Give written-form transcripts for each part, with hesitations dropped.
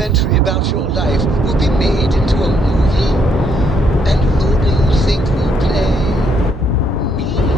documentary about your life will be made into a movie? And who do you think will play me?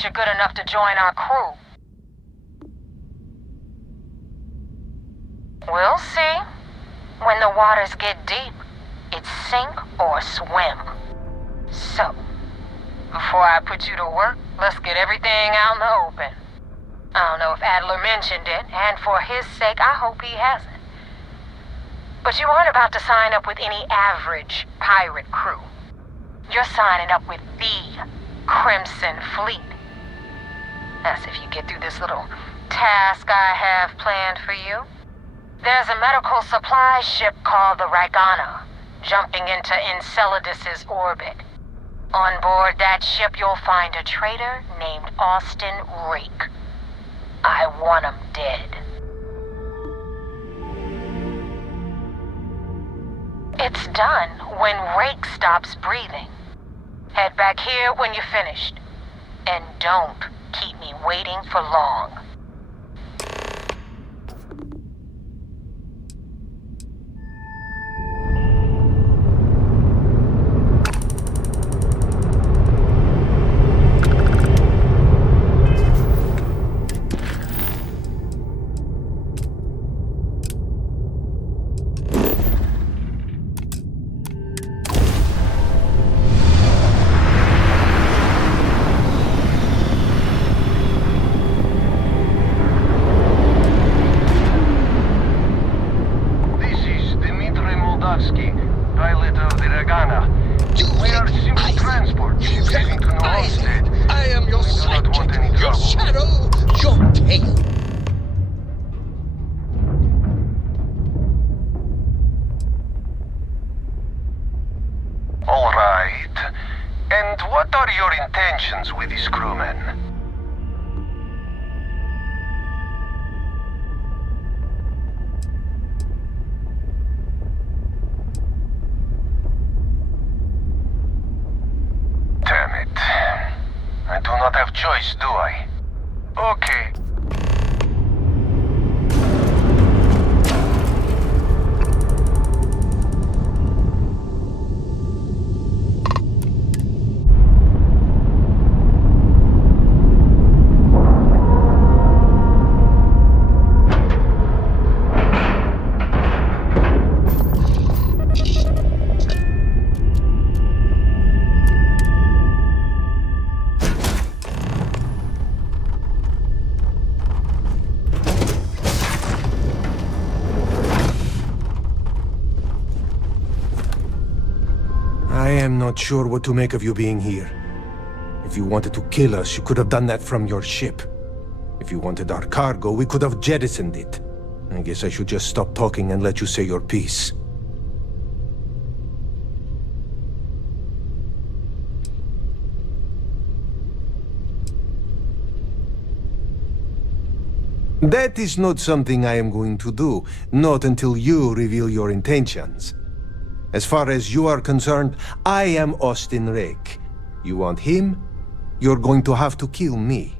You're good enough to join our crew. We'll see. When the waters get deep, it's sink or swim. So, before I put you to work, let's get everything out in the open. I don't know if Adler mentioned it, and for his sake, I hope he hasn't. But you aren't about to sign up with any average pirate crew. You're signing up with the Crimson Fleet. That's if you get through this little task I have planned for you. There's a medical supply ship called the Ragana, jumping into Enceladus's orbit. On board that ship, you'll find a traitor named Austin Rake. I want him dead. It's done when Rake stops breathing. Head back here when you're finished. And don't keep me waiting for long. Pilot of the Ragana. We are simple transport. Heading to New Homestead. I am your We do not want any sidekick, your trouble. shadow, your tail. All right. And what are your intentions with these crewmen? Damn it. I do not have choice, do I? Okay. I am not sure what to make of you being here. If you wanted to kill us, you could have done that from your ship. If you wanted our cargo, we could have jettisoned it. I guess I should just stop talking and let you say your piece. That is not something I am going to do, not until you reveal your intentions. As far as you are concerned, I am Austin Rake. You want him? You're going to have to kill me.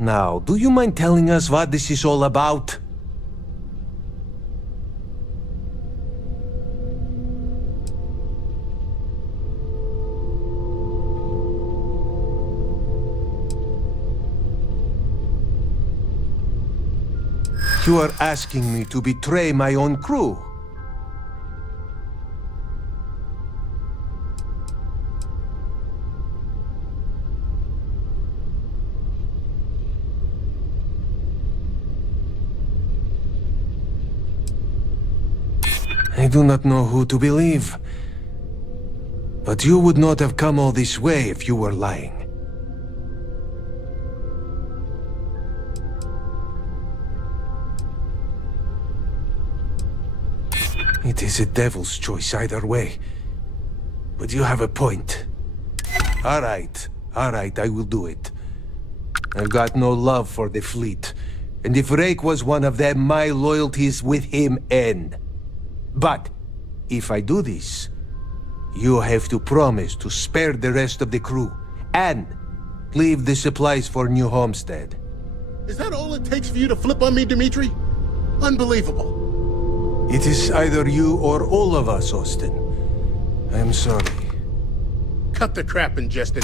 Now, do you mind telling us what this is all about? You are asking me to betray my own crew. I do not know who to believe. But you would not have come all this way if you were lying. It is a devil's choice either way. But you have a point. Alright, I will do it. I've got no love for the fleet. And if Rake was one of them, my loyalties with him end. But, if I do this, you have to promise to spare the rest of the crew, and leave the supplies for New Homestead. Is that all it takes for you to flip on me, Dimitri? Unbelievable. It is either you or all of us, Austin. I'm sorry. Cut the crap and just...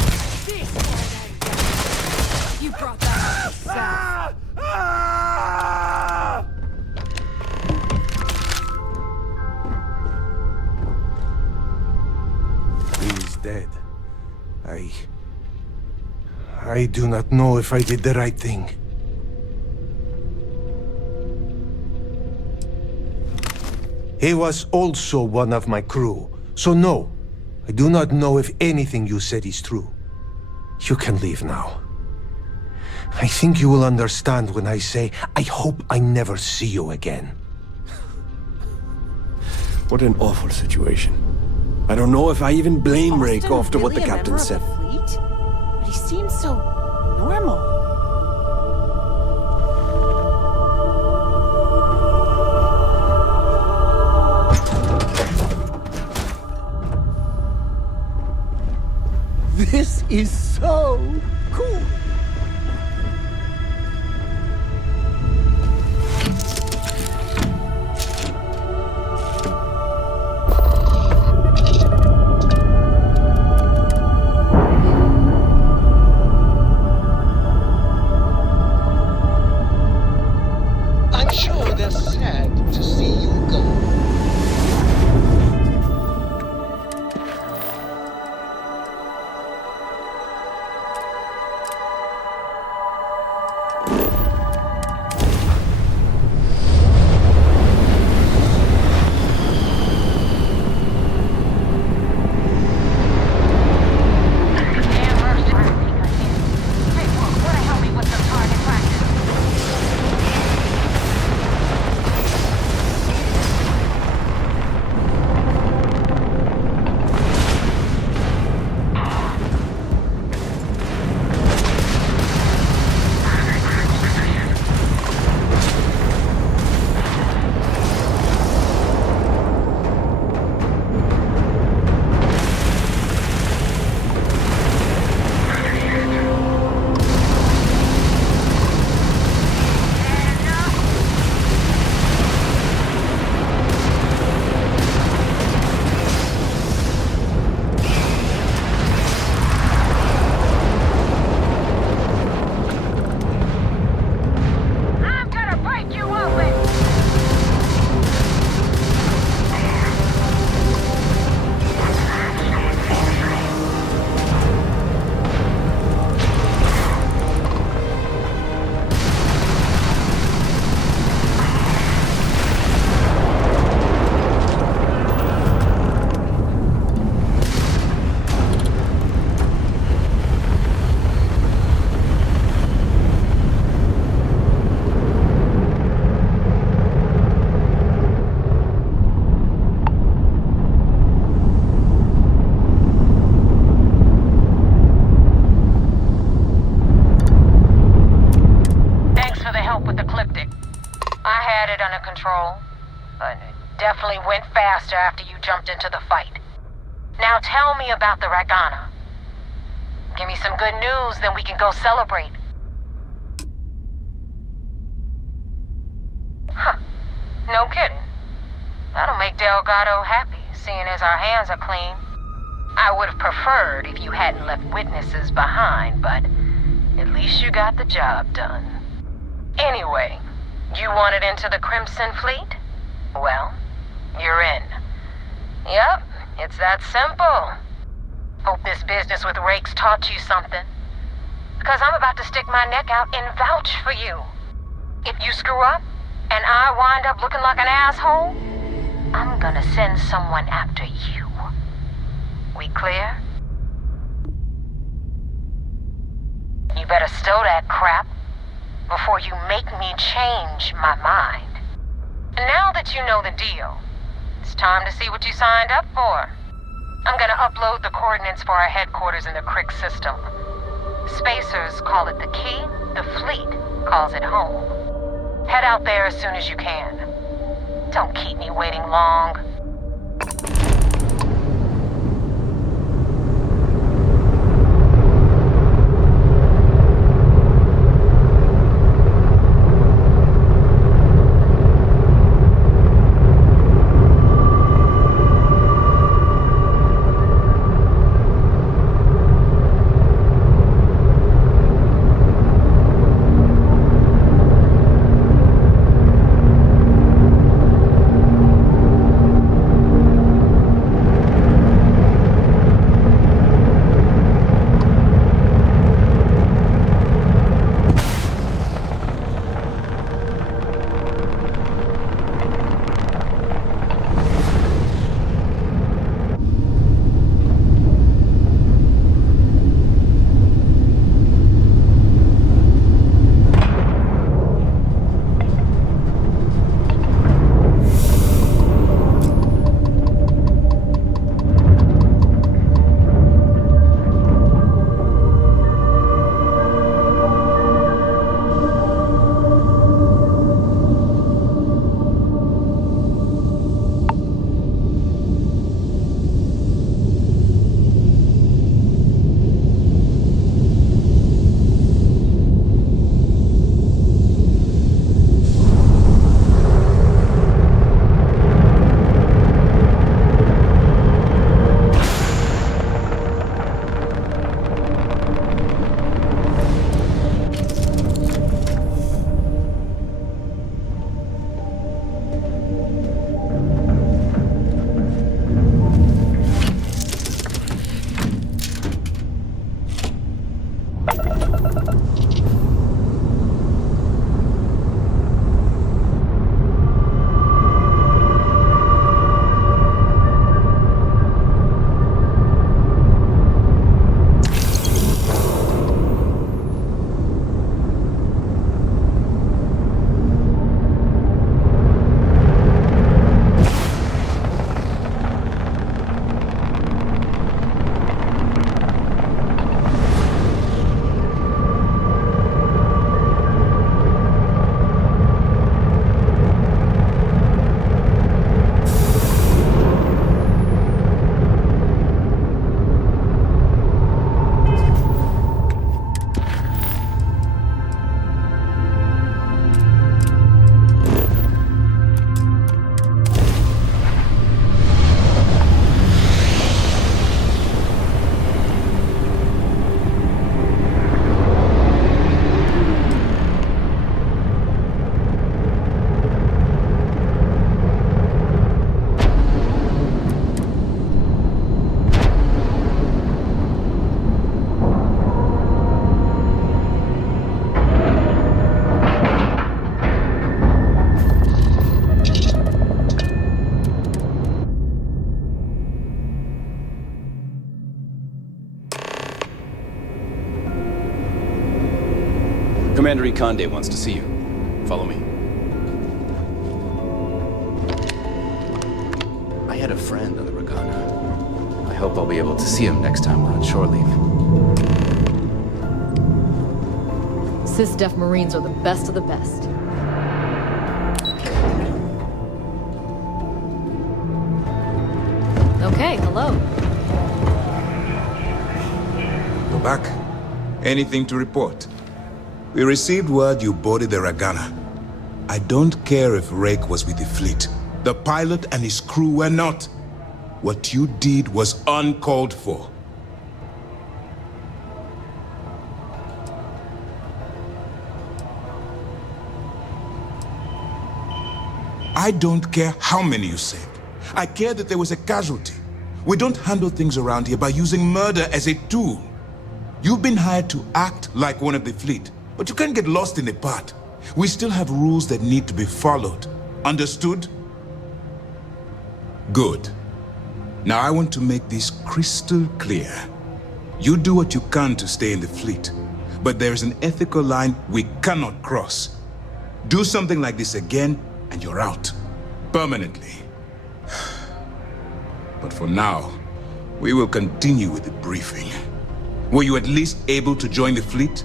You brought that on yourself. He is dead. I do not know if I did the right thing. He was also one of my crew, so no, I do not know if anything you said is true. You can leave now. I think you will understand when I say, I hope I never see you again. What an awful situation. I don't know if I even blame Rake Austin after what the really a captain member said. of the fleet? But he seems so normal. This is so cool. I'm sure they're sad to see you go. Damn first try to sneak us in. Hey, Rook, wanna help me with some target practice? I'm gonna break you open! Thanks for the help with the Ecliptic. I had it under control, but it definitely went faster after you jumped into the fight. Now tell me about the Ragana. Give me some good news, then we can go celebrate. Huh. No kidding. That'll make Delgado happy, seeing as our hands are clean. I would have preferred if you hadn't left witnesses behind, but at least you got the job done. Anyway, you wanted into the Crimson Fleet? Well, you're in. Yep, it's that simple. Hope this business with Rake's taught you something. Because I'm about to stick my neck out and vouch for you. If you screw up, and I wind up looking like an asshole, I'm gonna send someone after you. We clear? You better stow that crap before you make me change my mind. Now that you know the deal, It's time to see what you signed up for. I'm gonna upload the coordinates for our headquarters in the Crick system. Spacers call it the key, the fleet calls it home. Head out there as soon as you can. Don't keep me waiting long. Commander Ikande wants to see you. Follow me. I had a friend on the Regana. I hope I'll be able to see him next time we're on shore leave. Sys-Def Marines are the best of the best. Okay, hello. Go back. Anything to report? We received word you boarded the Regana. I don't care if Rake was with the fleet. The pilot and his crew were not. What you did was uncalled for. I don't care how many you saved. I care that there was a casualty. We don't handle things around here by using murder as a tool. You've been hired to act like one of the fleet, but you can't get lost in the part. We still have rules that need to be followed. Understood? Good. Now I want to make this crystal clear. You do what you can to stay in the fleet, but there is an ethical line we cannot cross. Do something like this again, and you're out. Permanently. But for now, we will continue with the briefing. Were you at least able to join the fleet?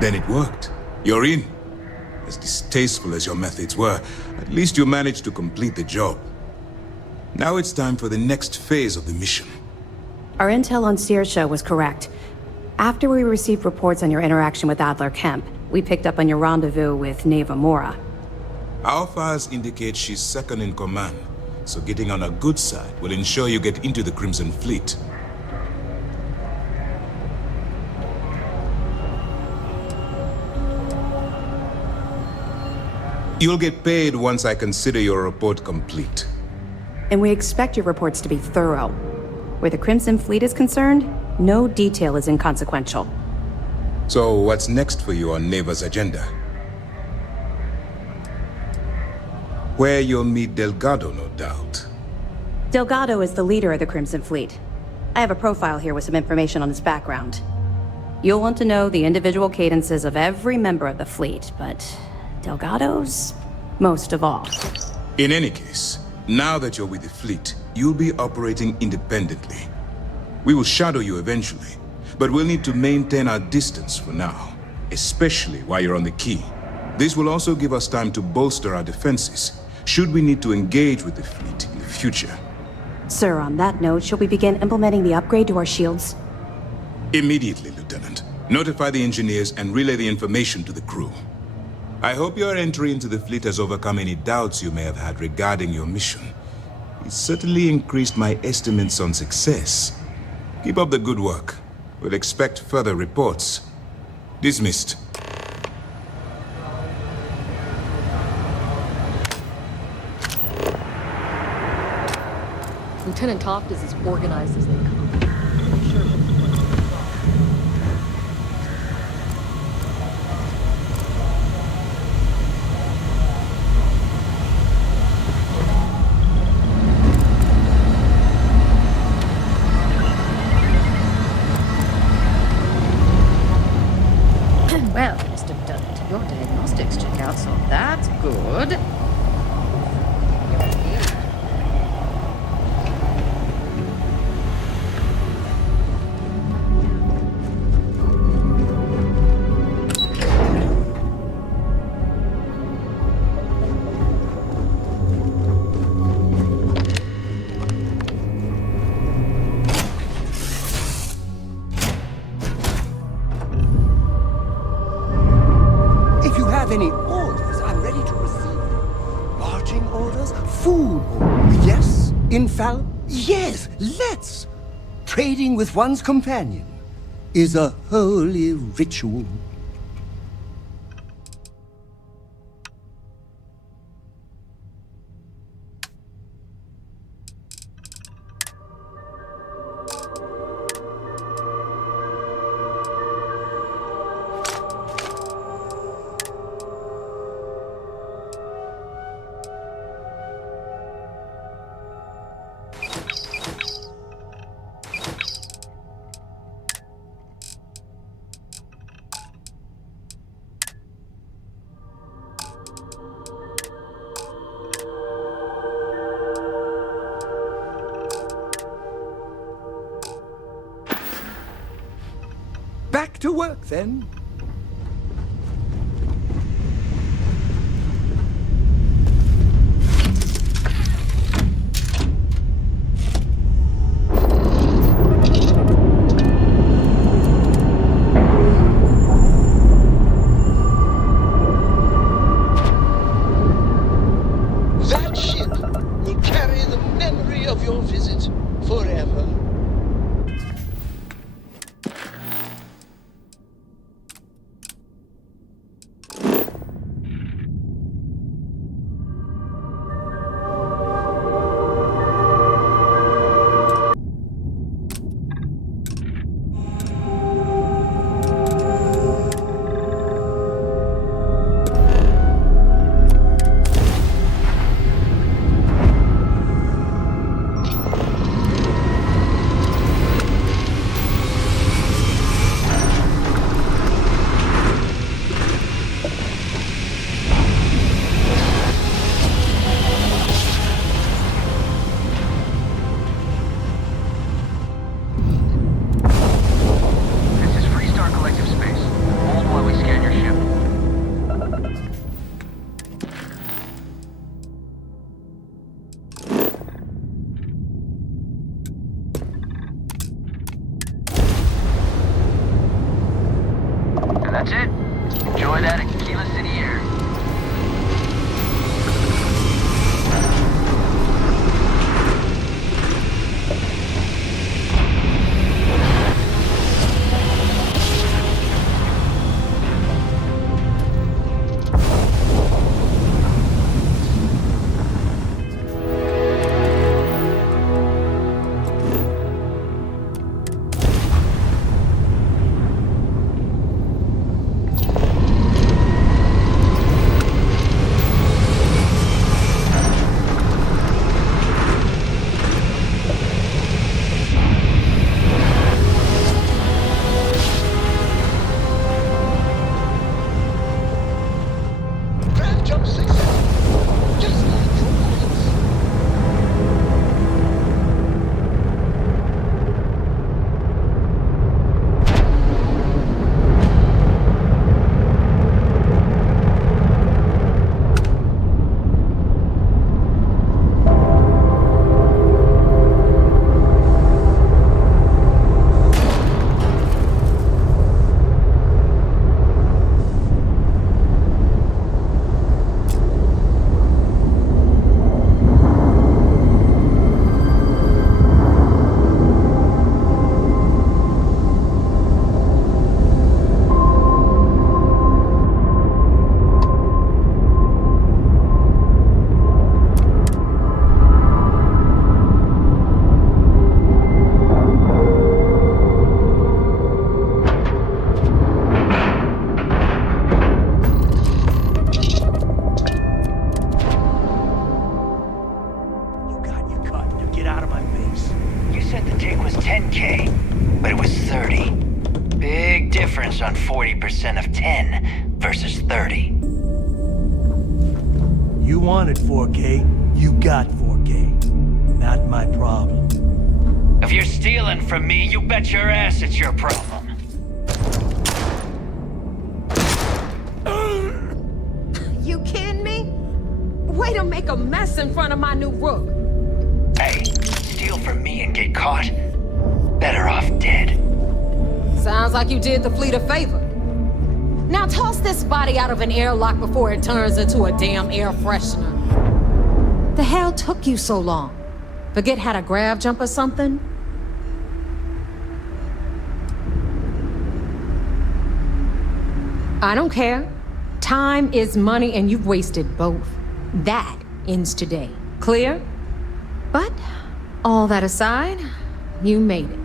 Then it worked. You're in. As distasteful as your methods were, at least you managed to complete the job. Now it's time for the next phase of the mission. Our intel on Saoirse was correct. After we received reports on your interaction with Adler Kemp, we picked up on your rendezvous with Neva Mora. Our files indicate she's second in command, so getting on her good side will ensure you get into the Crimson Fleet. You'll get paid once I consider your report complete. And we expect your reports to be thorough. Where the Crimson Fleet is concerned, no detail is inconsequential. So what's next for you on Neva's agenda? Where you'll meet Delgado, no doubt. Delgado is the leader of the Crimson Fleet. I have a profile here with some information on his background. You'll want to know the individual cadences of every member of the fleet, but Delgado's most of all. In any case, now that you're with the fleet, you'll be operating independently. We will shadow you eventually, but we'll need to maintain our distance for now, especially while you're on the key. This will also give us time to bolster our defenses, should we need to engage with the fleet in the future. Sir, on that note, shall we begin implementing the upgrade to our shields? Immediately, Lieutenant. Notify the engineers and relay the information to the crew. I hope your entry into the fleet has overcome any doubts you may have had regarding your mission. It certainly increased my estimates on success. Keep up the good work. We'll expect further reports. Dismissed. Lieutenant Toft is as organized as they come. I'm sure he'll be working. Well, Mr. Dunnett, your diagnostics check out, so that's good. Any orders, I'm ready to receive them. Marching orders, food orders. Yes, infallible. Yes, let's. Trading with one's companion is a holy ritual. Back to work, then. That ship will carry the memory of your visit forever. And that's it. Enjoy that Aquila City air. On 40% of 10 versus 30. You wanted 4K, you got 4K. Not my problem. If you're stealing from me, you bet your ass it's your problem. You kidding me? Way to make a mess in front of my new Rook. Hey, steal from me and get caught? Better off dead. Sounds like you did the fleet a favor. Now toss this body out of an airlock before it turns into a damn air freshener. The hell took you so long? Forget how to grav jump or something? I don't care. Time is money and you've wasted both. That ends today. Clear? But, all that aside, you made it.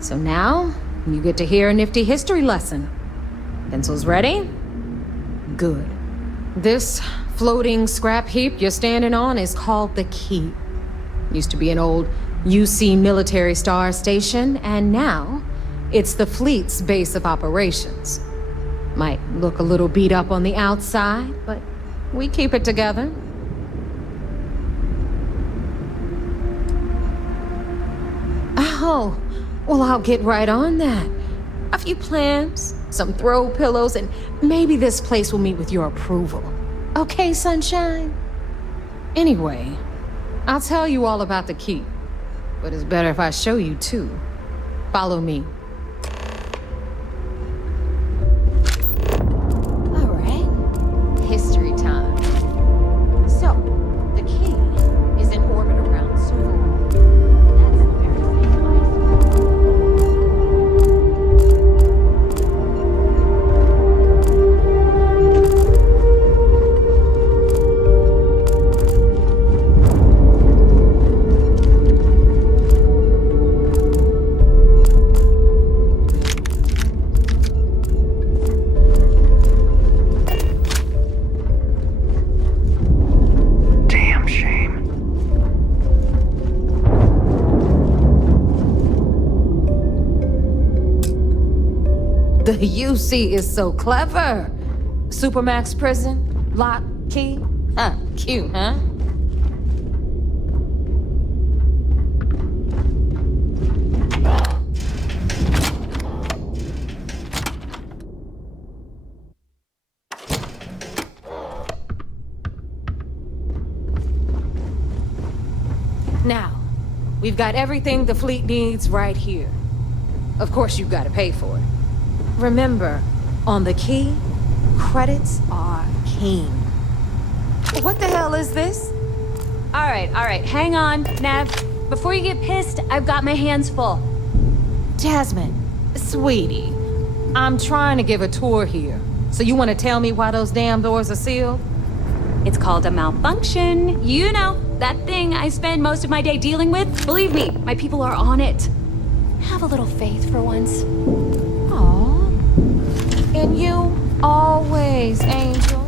So now, you get to hear a nifty history lesson. Pencils ready? Good. This floating scrap heap you're standing on is called the Key. Used to be an old UC military star station, and now it's the fleet's base of operations. Might look a little beat up on the outside, but we keep it together. Oh, well, I'll get right on that. A few plans, some throw pillows, and maybe this place will meet with your approval. Okay, sunshine? Anyway, I'll tell you all about the Key, but it's better if I show you too. Follow me. All right, history time. So, the Key is in orbit around Subaru. The UC is so clever. Supermax prison, lock, key. Huh, cute, huh? Now, we've got everything the fleet needs right here. Of course, you've got to pay for it. Remember, On the key, credits are king. What the hell is this? All right, hang on, Nav. Before you get pissed, I've got my hands full. Jasmine, sweetie, I'm trying to give a tour here. So you want to tell me why those damn doors are sealed? It's called a malfunction. You know, that thing I spend most of my day dealing with. Believe me, my people are on it. Have a little faith for once. Aww. And you always, Angel.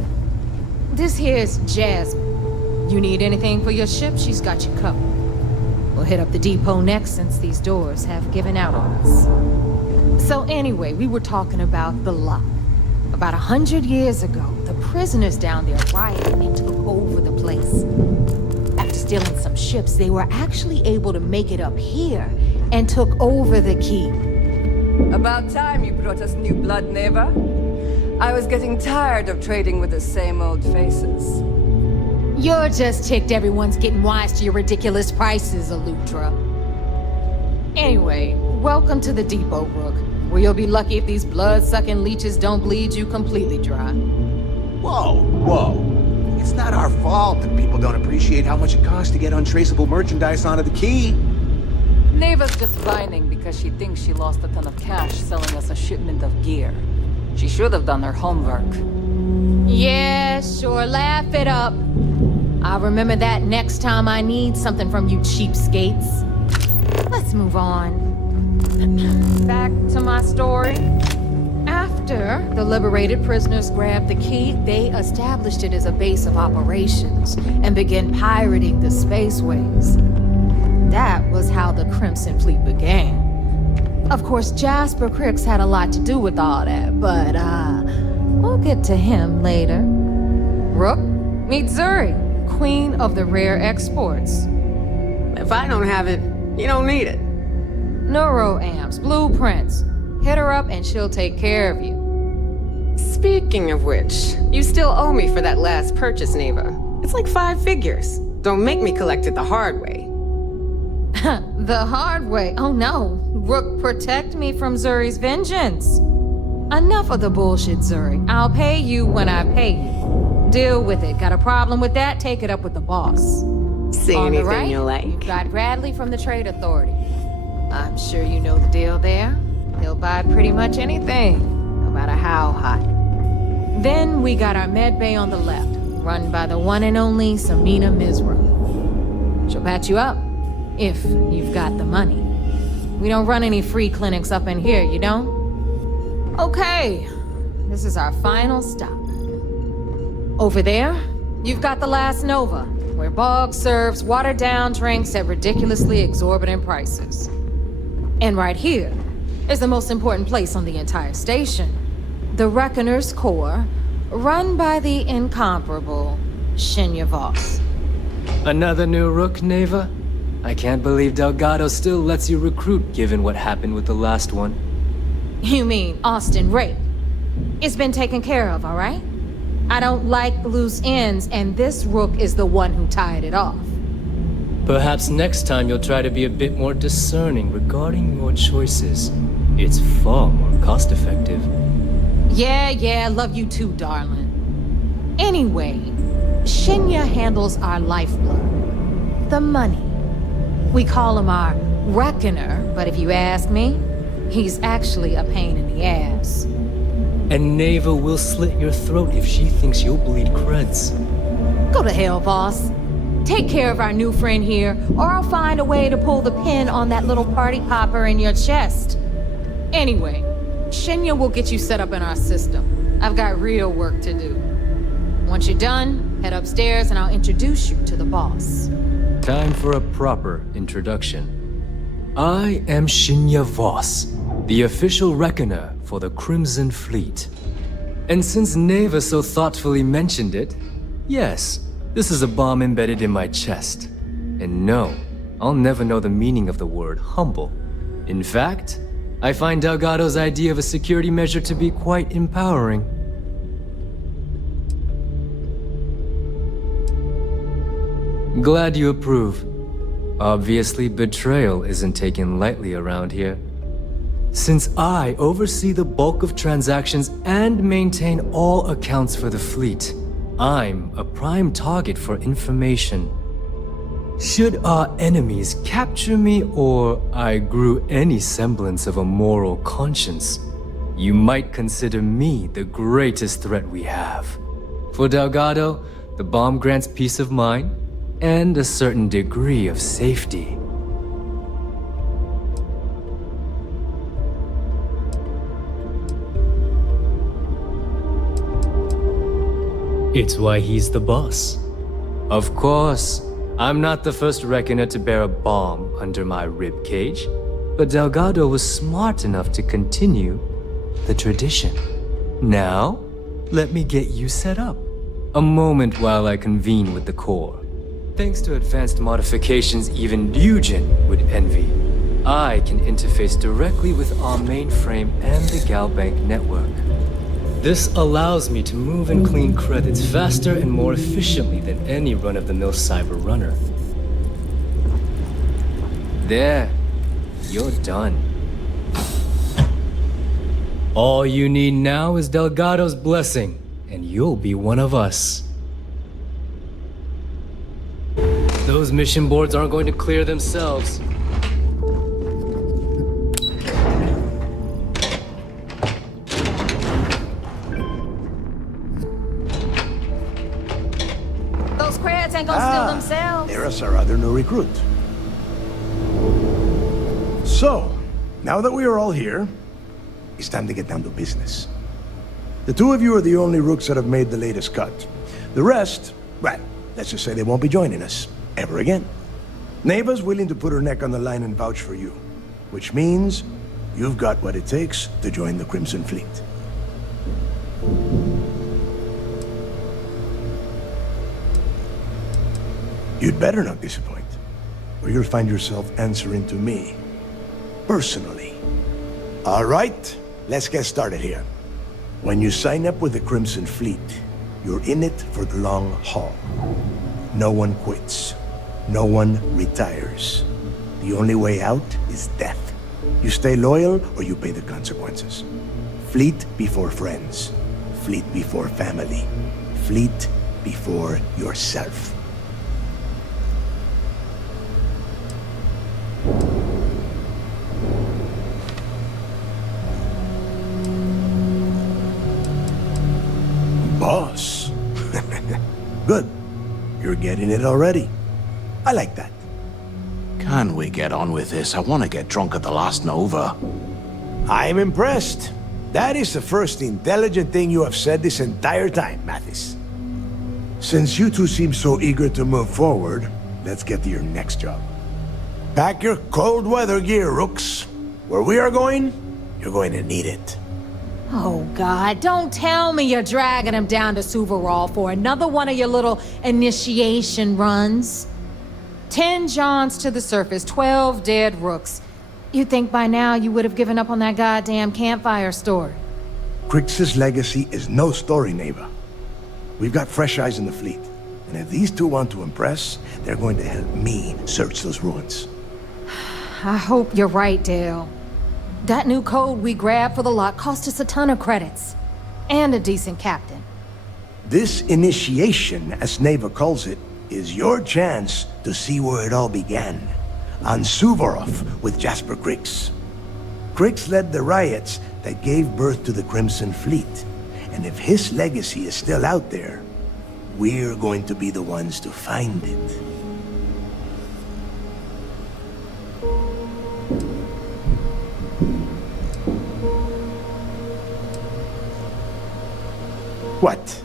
This here's Jasmine. You need anything for your ship, she's got you covered. We'll hit up the depot next since these doors have given out on us. So anyway, we were talking about the lock. About 100 years ago, the prisoners down there rioted and took over the place. After stealing some ships, they were actually able to make it up here and took over the key. About time you brought us new blood, Neva. I was getting tired of trading with the same old faces. You're just ticked everyone's getting wise to your ridiculous prices, Aludra. Anyway, welcome to the depot, Rook, where you'll be lucky if these blood-sucking leeches don't bleed you completely dry. Whoa. It's not our fault that people don't appreciate how much it costs to get untraceable merchandise onto the key. Neva's just whining because she thinks she lost a ton of cash selling us a shipment of gear. She should have done her homework. Yeah, sure, laugh it up. I'll remember that next time I need something from you cheapskates. Let's move on. Back to my story. After the liberated prisoners grabbed the key, they established it as a base of operations and began pirating the spaceways. That was how the Crimson Fleet began. Of course, Jasper Cricks had a lot to do with all that, but we'll get to him later. Rook, meet Zuri, Queen of the Rare Exports. If I don't have it, you don't need it. Neuroamps, blueprints. Hit her up and she'll take care of you. Speaking of which, you still owe me for that last purchase, Neva. It's like 5 figures. Don't make me collect it the hard way. The hard way? Oh no. Rook, protect me from Zuri's vengeance. Enough of the bullshit, Zuri. I'll pay you when I pay you. Deal with it. Got a problem with that? Take it up with the boss. Say On anything the right, you like. You've got Bradley from the Trade Authority. I'm sure you know the deal there. He'll buy pretty much anything, no matter how hot. Then we got our med bay on the left, run by the one and only Samina Mizra. She'll patch you up, if you've got the money. We don't run any free clinics up in here, you don't? Okay, this is our final stop. Over there, you've got the Last Nova, where Bog serves watered-down drinks at ridiculously exorbitant prices. And right here is the most important place on the entire station. The Reckoner's Core, run by the incomparable Shinya Voss. Another new Rook, Neva? I can't believe Delgado still lets you recruit given what happened with the last one. You mean Austin Rake? It's been taken care of, all right? I don't like loose ends, and this Rook is the one who tied it off. Perhaps next time you'll try to be a bit more discerning regarding your choices. It's far more cost-effective. Yeah, love you too, darling. Anyway, Shinya handles our lifeblood. The money. We call him our Reckoner, but if you ask me, he's actually a pain in the ass. And Neva will slit your throat if she thinks you'll bleed creds. Go to hell, boss. Take care of our new friend here, or I'll find a way to pull the pin on that little party popper in your chest. Anyway, Shinya will get you set up in our system. I've got real work to do. Once you're done, head upstairs and I'll introduce you to the boss. Time for a proper introduction. I am Shinya Voss, the official reckoner for the Crimson Fleet. And since Neva so thoughtfully mentioned it, yes, this is a bomb embedded in my chest. And no, I'll never know the meaning of the word humble. In fact, I find Delgado's idea of a security measure to be quite empowering. Glad you approve. Obviously, betrayal isn't taken lightly around here. Since I oversee the bulk of transactions and maintain all accounts for the fleet, I'm a prime target for information. Should our enemies capture me or I grew any semblance of a moral conscience, you might consider me the greatest threat we have. For Delgado, the bomb grants peace of mind and a certain degree of safety. It's why he's the boss. Of course, I'm not the first reckoner to bear a bomb under my rib cage, but Delgado was smart enough to continue the tradition. Now, let me get you set up. A moment while I convene with the core. Thanks to advanced modifications even Eugen would envy, I can interface directly with our mainframe and the Galbank network. This allows me to move and clean credits faster and more efficiently than any run-of-the-mill cyber runner. There, you're done. All you need now is Delgado's blessing, and you'll be one of us. Those mission boards aren't going to clear themselves. Ain't gonna steal themselves. There's our other new recruit. So, now that we are all here, it's time to get down to business. The two of you are the only Rooks that have made the latest cut. The rest, well, let's just say they won't be joining us ever again. Neva's willing to put her neck on the line and vouch for you, which means you've got what it takes to join the Crimson Fleet. You'd better not disappoint, or you'll find yourself answering to me, personally. All right, let's get started here. When you sign up with the Crimson Fleet, you're in it for the long haul. No one quits. No one retires. The only way out is death. You stay loyal, or you pay the consequences. Fleet before friends. Fleet before family. Fleet before yourself. Boss. Good. You're getting it already. I like that. Can we get on with this? I want to get drunk at the last Nova. I'm impressed. That is the first intelligent thing you have said this entire time, Mathis. Since you two seem so eager to move forward, let's get to your next job. Pack your cold weather gear, Rooks. Where we are going, you're going to need it. Oh, God, don't tell me you're dragging him down to Suvarall for another one of your little initiation runs. 10 Johns to the surface, 12 dead Rooks. You'd think by now you would have given up on that goddamn campfire story. Crix's legacy is no story, Neva. We've got fresh eyes in the fleet. And if these two want to impress, they're going to help me search those ruins. I hope you're right, Dale. That new code we grabbed for the lot cost us a ton of credits. And a decent captain. This initiation, as Neva calls it, is your chance to see where it all began. On Suvorov with Jasper Crix. Crix led the riots that gave birth to the Crimson Fleet. And if his legacy is still out there, we're going to be the ones to find it. What?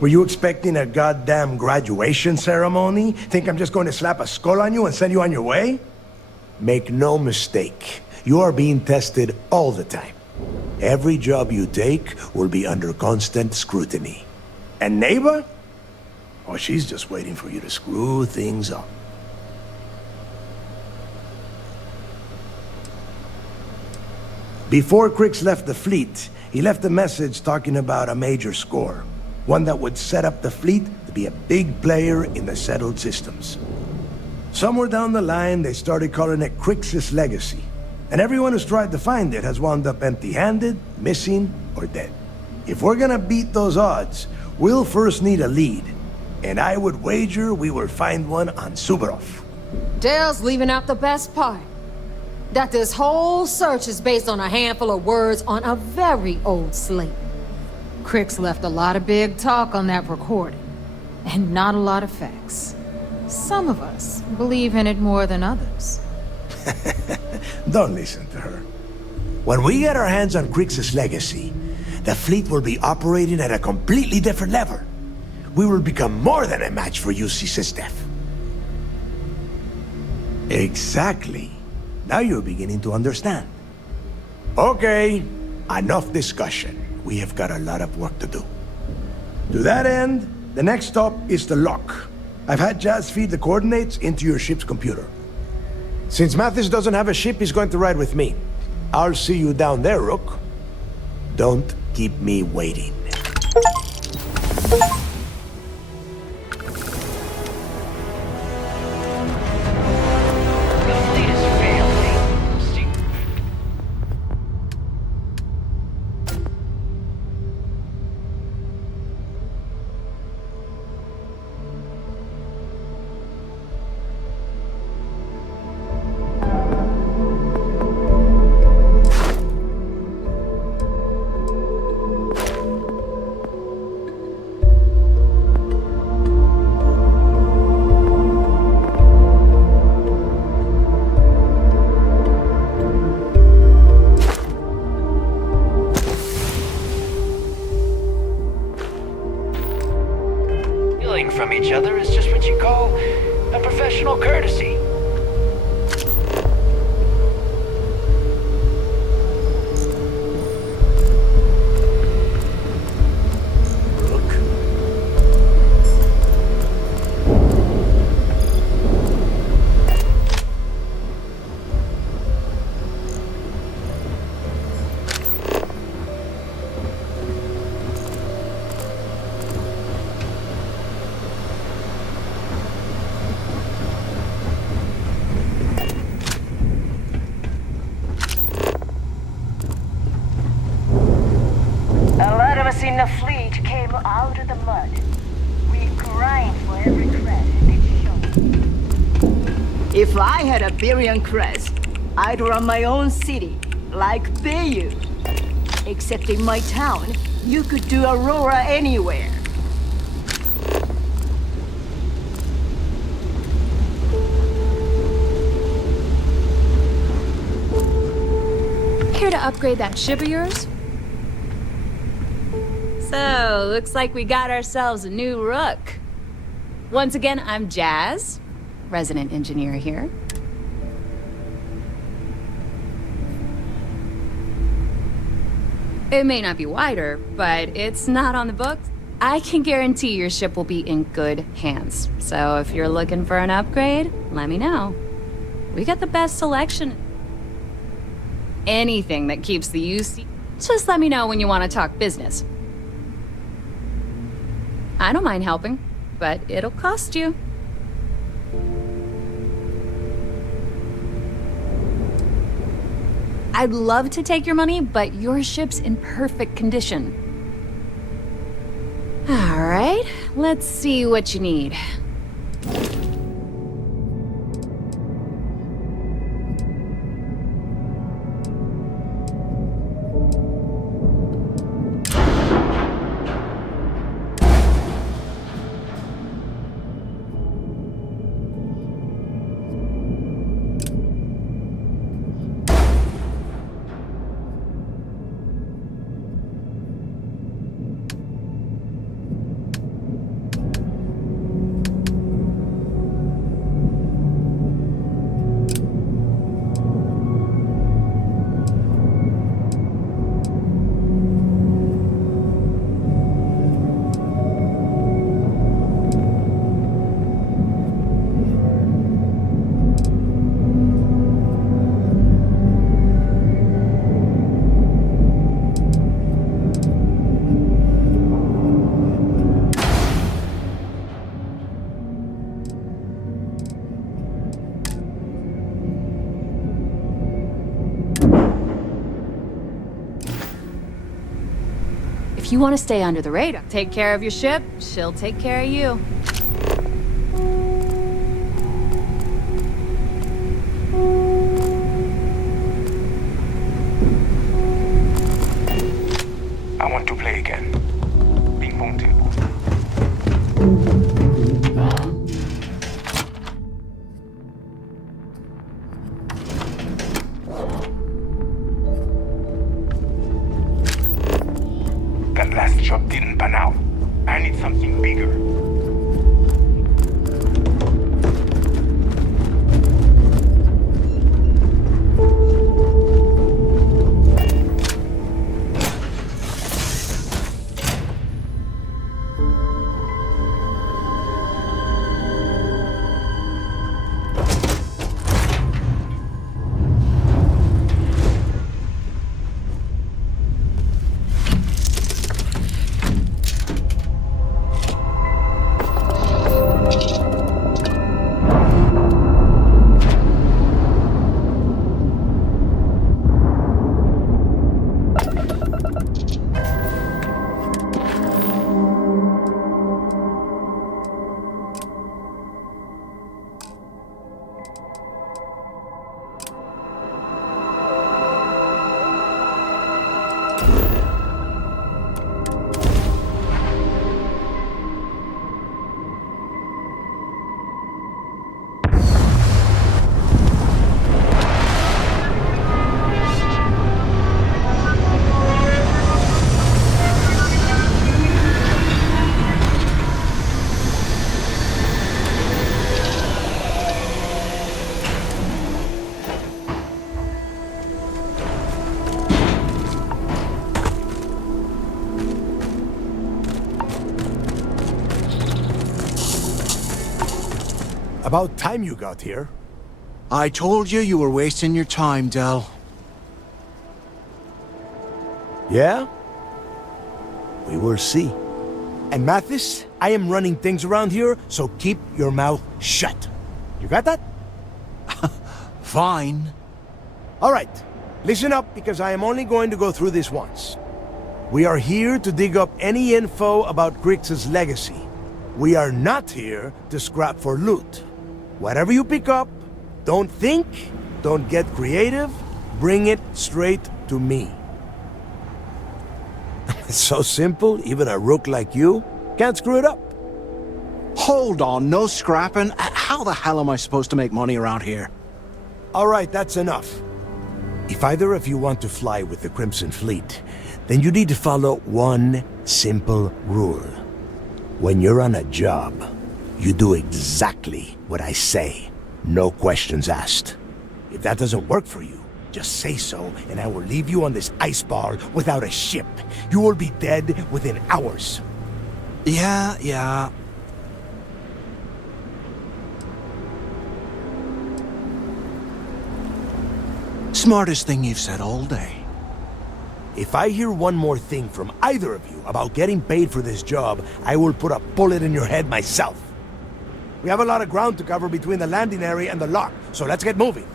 Were you expecting a goddamn graduation ceremony? Think I'm just going to slap a skull on you and send you on your way? Make no mistake, you are being tested all the time. Every job you take will be under constant scrutiny. And Neva? Oh, she's just waiting for you to screw things up. Before Crix left the fleet, he left a message talking about a major score. One that would set up the fleet to be a big player in the settled systems. Somewhere down the line, they started calling it Crix's legacy. And everyone who's tried to find it has wound up empty-handed, missing, or dead. If we're gonna beat those odds, we'll first need a lead. And I would wager we will find one on Suvorov. Dale's leaving out the best part. That this whole search is based on a handful of words on a very old slate. Crix left a lot of big talk on that recording, and not a lot of facts. Some of us believe in it more than others. Don't listen to her. When we get our hands on Crix's legacy, the fleet will be operating at a completely different level. We will become more than a match for UC Systef. Exactly. Now you're beginning to understand. Okay, enough discussion. We have got a lot of work to do. To that end, the next stop is the lock. I've had Jazz feed the coordinates into your ship's computer. Since Mathis doesn't have a ship, he's going to ride with me. I'll see you down there, Rook. Don't keep me waiting. From each other is just what you call a professional courtesy. In the fleet came out of the mud. We grind for every crest it's shown. If I had a billion crest, I'd run my own city, like Bayou. Except in my town, you could do Aurora anywhere. Here to upgrade that ship of yours? So, looks like we got ourselves a new Rook. Once again, I'm Jazz, resident engineer here. It may not be wider, but it's not on the books. I can guarantee your ship will be in good hands. So if you're looking for an upgrade, let me know. We got the best selection. Anything that keeps the UC, just let me know when you want to talk business. I don't mind helping, but it'll cost you. I'd love to take your money, but your ship's in perfect condition. All right, let's see what you need. you want to stay under the radar, take care of your ship, she'll take care of you. I want to play again. Ping pong table. That last job didn't pan out. I need something bigger. About time you got here. I told you you were wasting your time, Del. Yeah? We will see. And Mathis, I am running things around here, so keep your mouth shut. You got that? Fine. All right. Listen up, because I am only going to go through this once. We are here to dig up any info about Grix's legacy. We are not here to scrap for loot. Whatever you pick up, don't think, don't get creative, bring it straight to me. It's so simple, even a rook like you can't screw it up. Hold on, no scrapping. How the hell am I supposed to make money around here? All right, that's enough. If either of you want to fly with the Crimson Fleet, then you need to follow one simple rule. When you're on a job, you do exactly what I say. No questions asked. If that doesn't work for you, just say so, and I will leave you on this ice bar without a ship. You will be dead within hours. Yeah. Smartest thing you've said all day. If I hear one more thing from either of you about getting paid for this job, I will put a bullet in your head myself. We have a lot of ground to cover between the landing area and the lock, so let's get moving.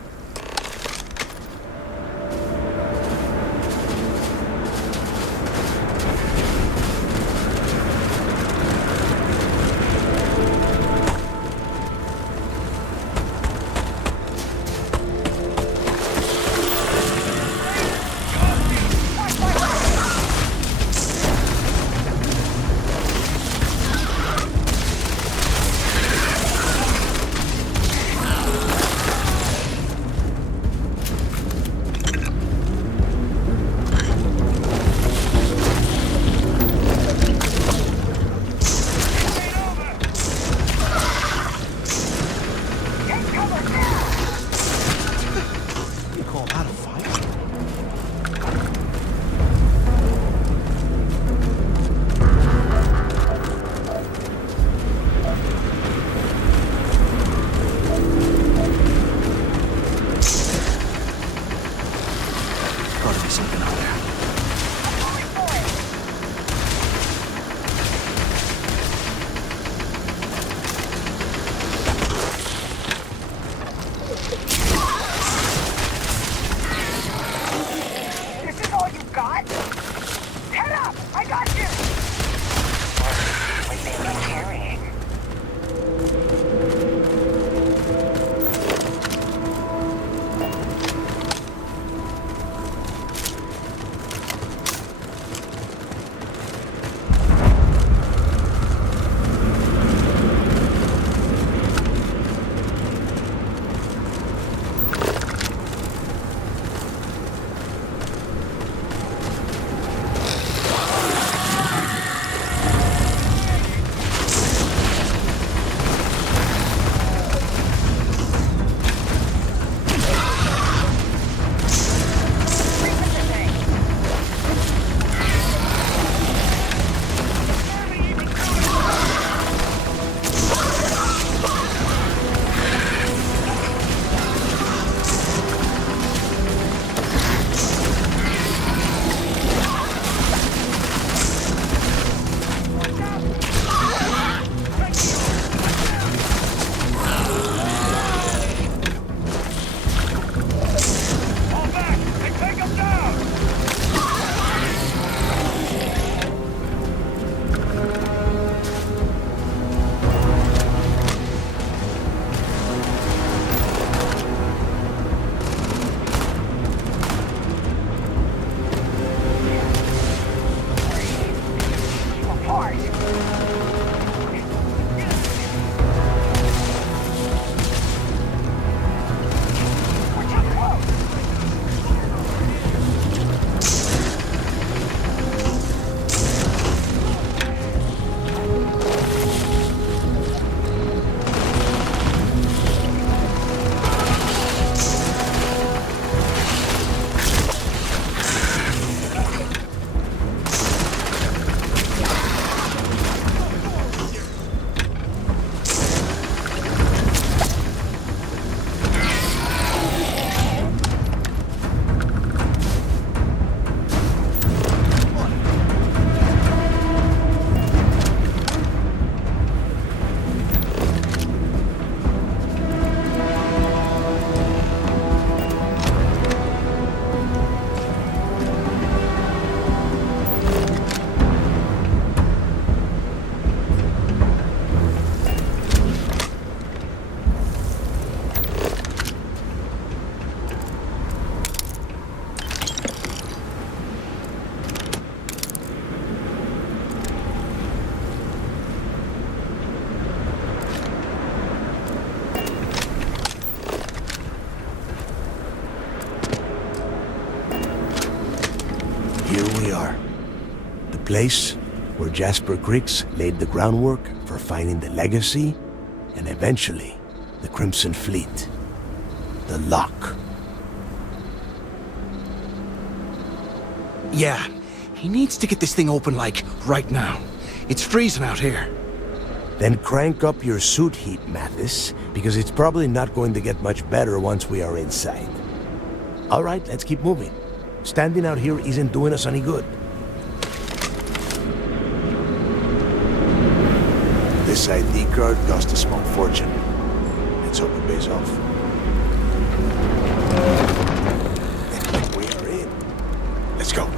apart! Here we are. The place where Jasper Griggs laid the groundwork for finding the legacy and eventually the Crimson Fleet. The lock. Yeah, he needs to get this thing open, like, right now. It's freezing out here. Then crank up your suit heat, Mathis, because it's probably not going to get much better once we are inside. All right, let's keep moving. Standing out here isn't doing us any good. This ID card cost a small fortune. Let's hope it pays off. We are in. Let's go.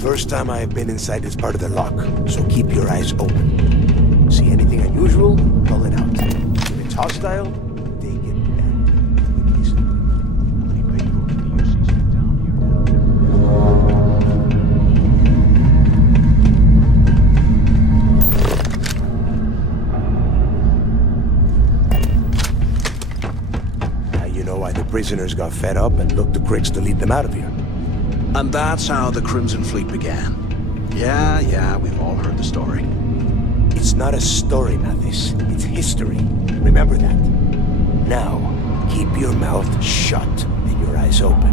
First time I have been inside this part of the lock, so keep your eyes open. See anything unusual? Pull it out. If it's hostile, take it back. Now you know why the prisoners got fed up and looked to Griggs to lead them out of here. And that's how the Crimson Fleet began. Yeah, we've all heard the story. It's not a story, Mathis. It's history. Remember that. Now, keep your mouth shut and your eyes open.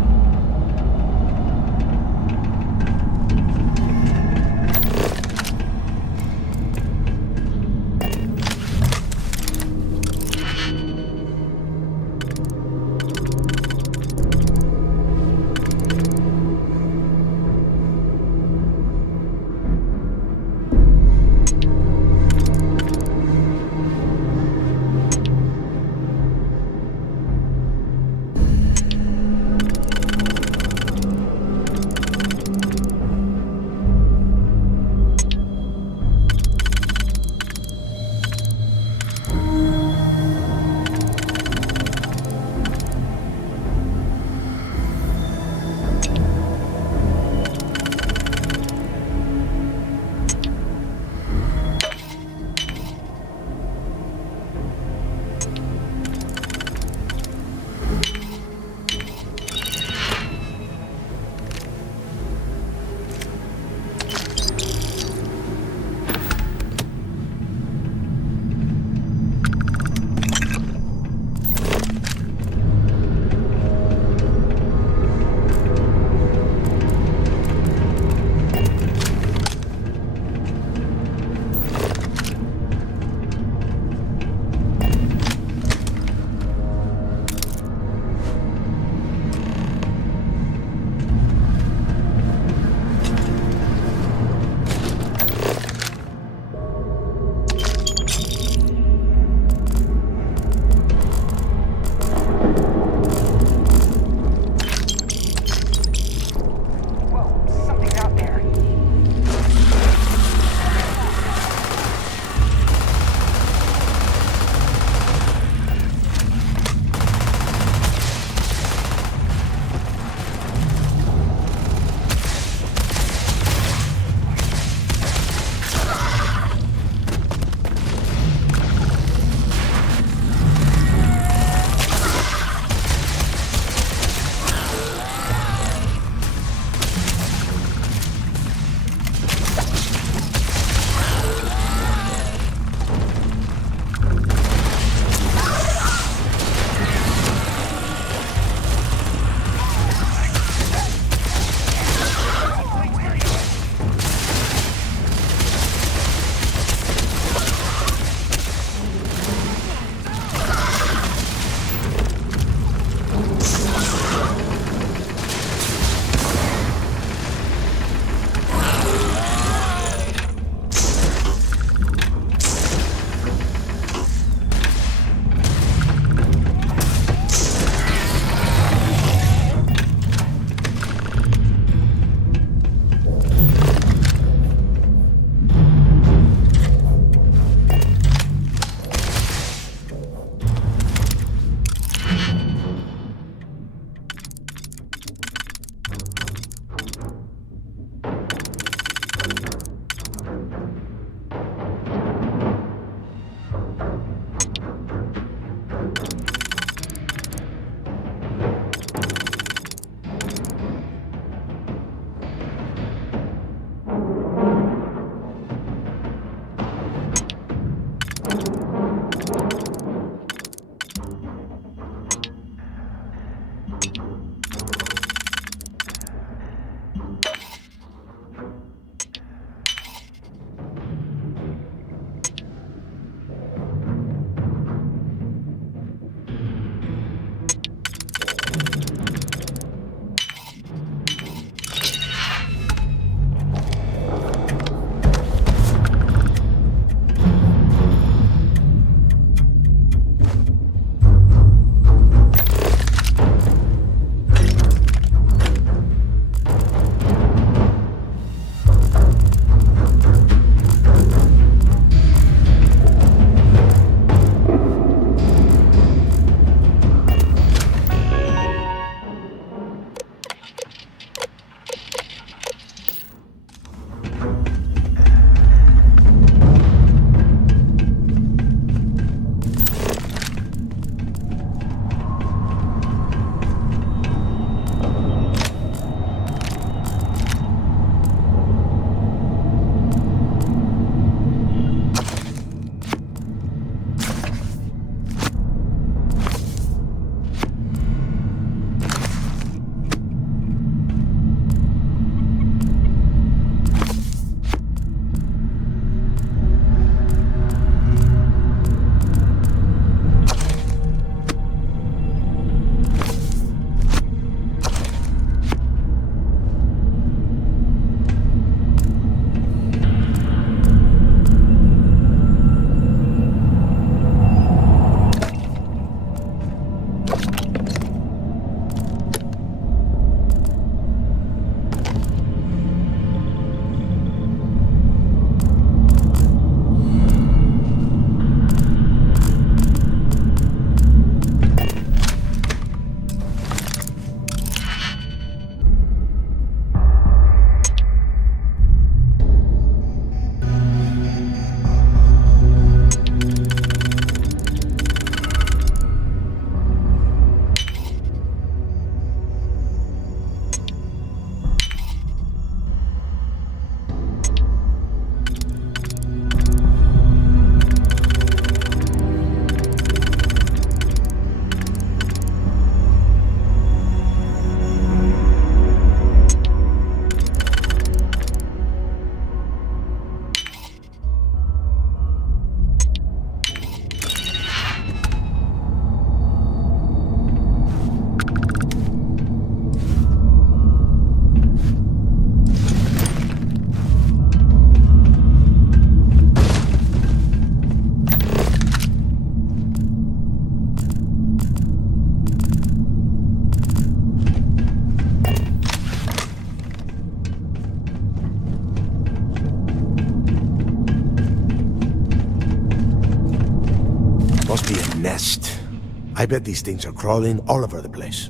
I bet these things are crawling all over the place.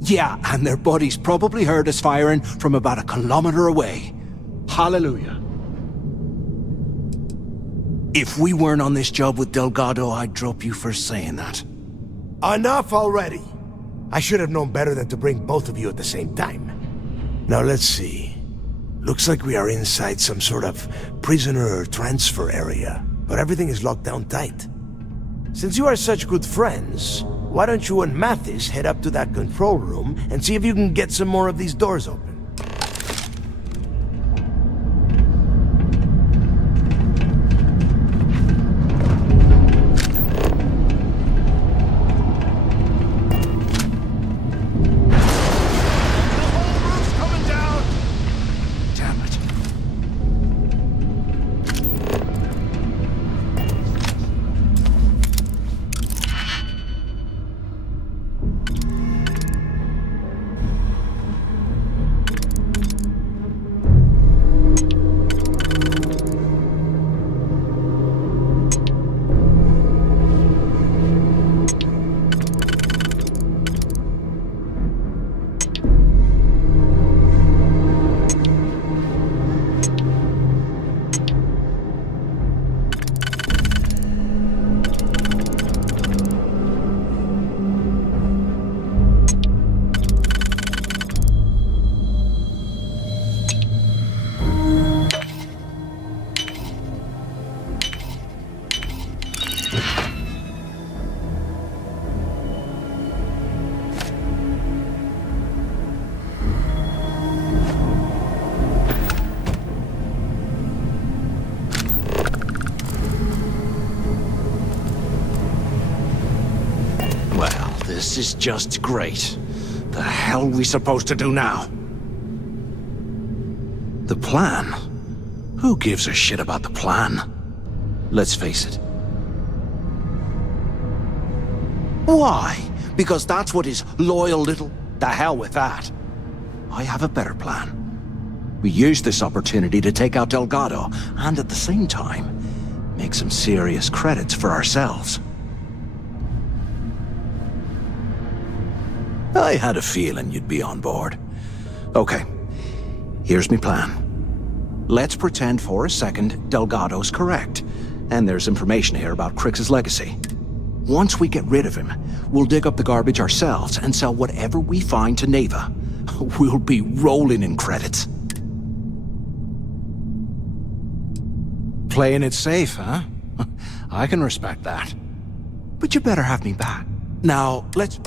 Yeah, and their buddies probably heard us firing from about 1 kilometer away. Hallelujah. If we weren't on this job with Delgado, I'd drop you for saying that. Enough already! I should have known better than to bring both of you at the same time. Now let's see. Looks like we are inside some sort of prisoner transfer area, but everything is locked down tight. Since you are such good friends, why don't you and Mathis head up to that control room and see if you can get some more of these doors open? This is just great. The hell are we supposed to do now? The plan? Who gives a shit about the plan? Let's face it. Why? Because that's what his loyal little... The hell with that. I have a better plan. We use this opportunity to take out Delgado, and at the same time, make some serious credits for ourselves. I had a feeling you'd be on board. Okay, here's my plan. Let's pretend for a second Delgado's correct, and there's information here about Crix's legacy. Once we get rid of him, we'll dig up the garbage ourselves and sell whatever we find to Neva. We'll be rolling in credits. Playing it safe, huh? I can respect that. But you better have me back. Now, let's...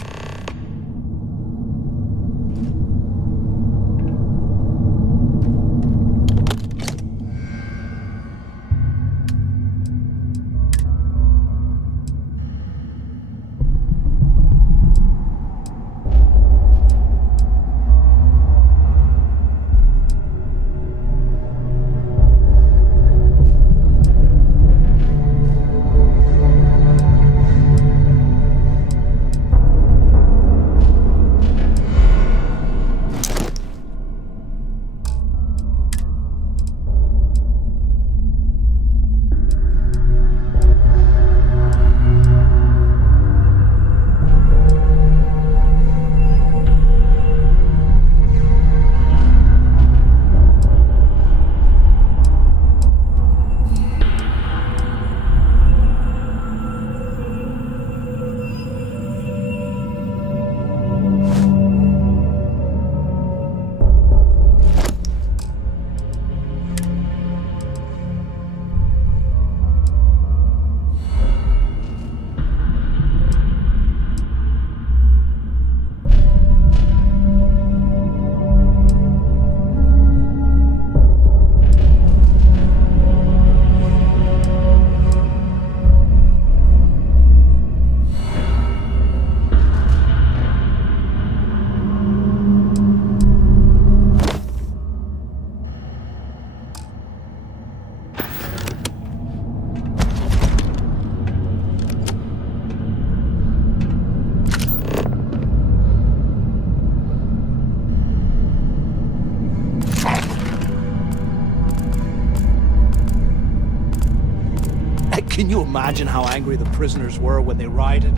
Can you imagine how angry the prisoners were when they rioted?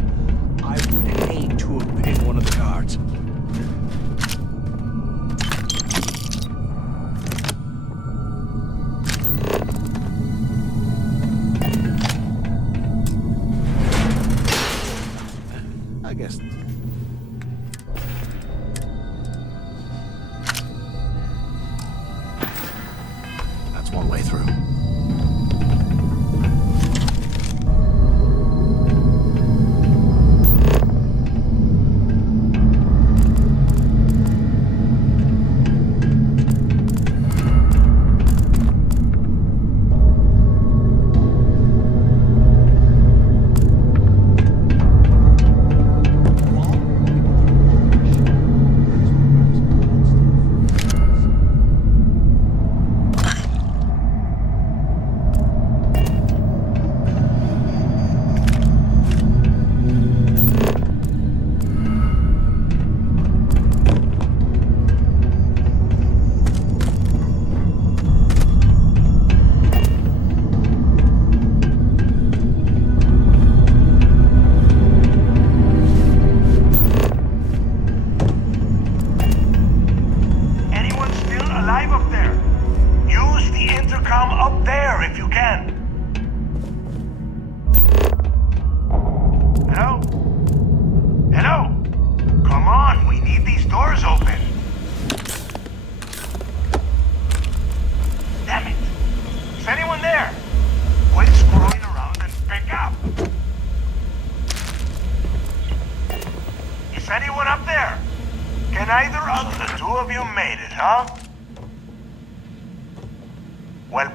I would hate to have been one of the guards. I guess. That's one way through.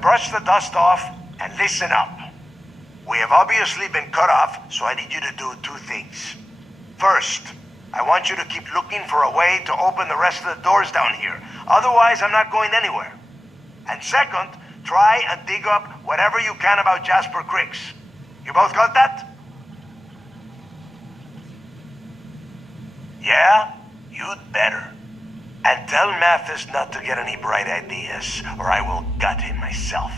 Brush the dust off and listen up. We have obviously been cut off, so I need you to do two things. First, I want you to keep looking for a way to open the rest of the doors down here. Otherwise, I'm not going anywhere. And second, try and dig up whatever you can about Jasper Cricks. You both got that? Yeah? You'd better. And tell Mathis not to get any bright ideas, or I will gut him myself.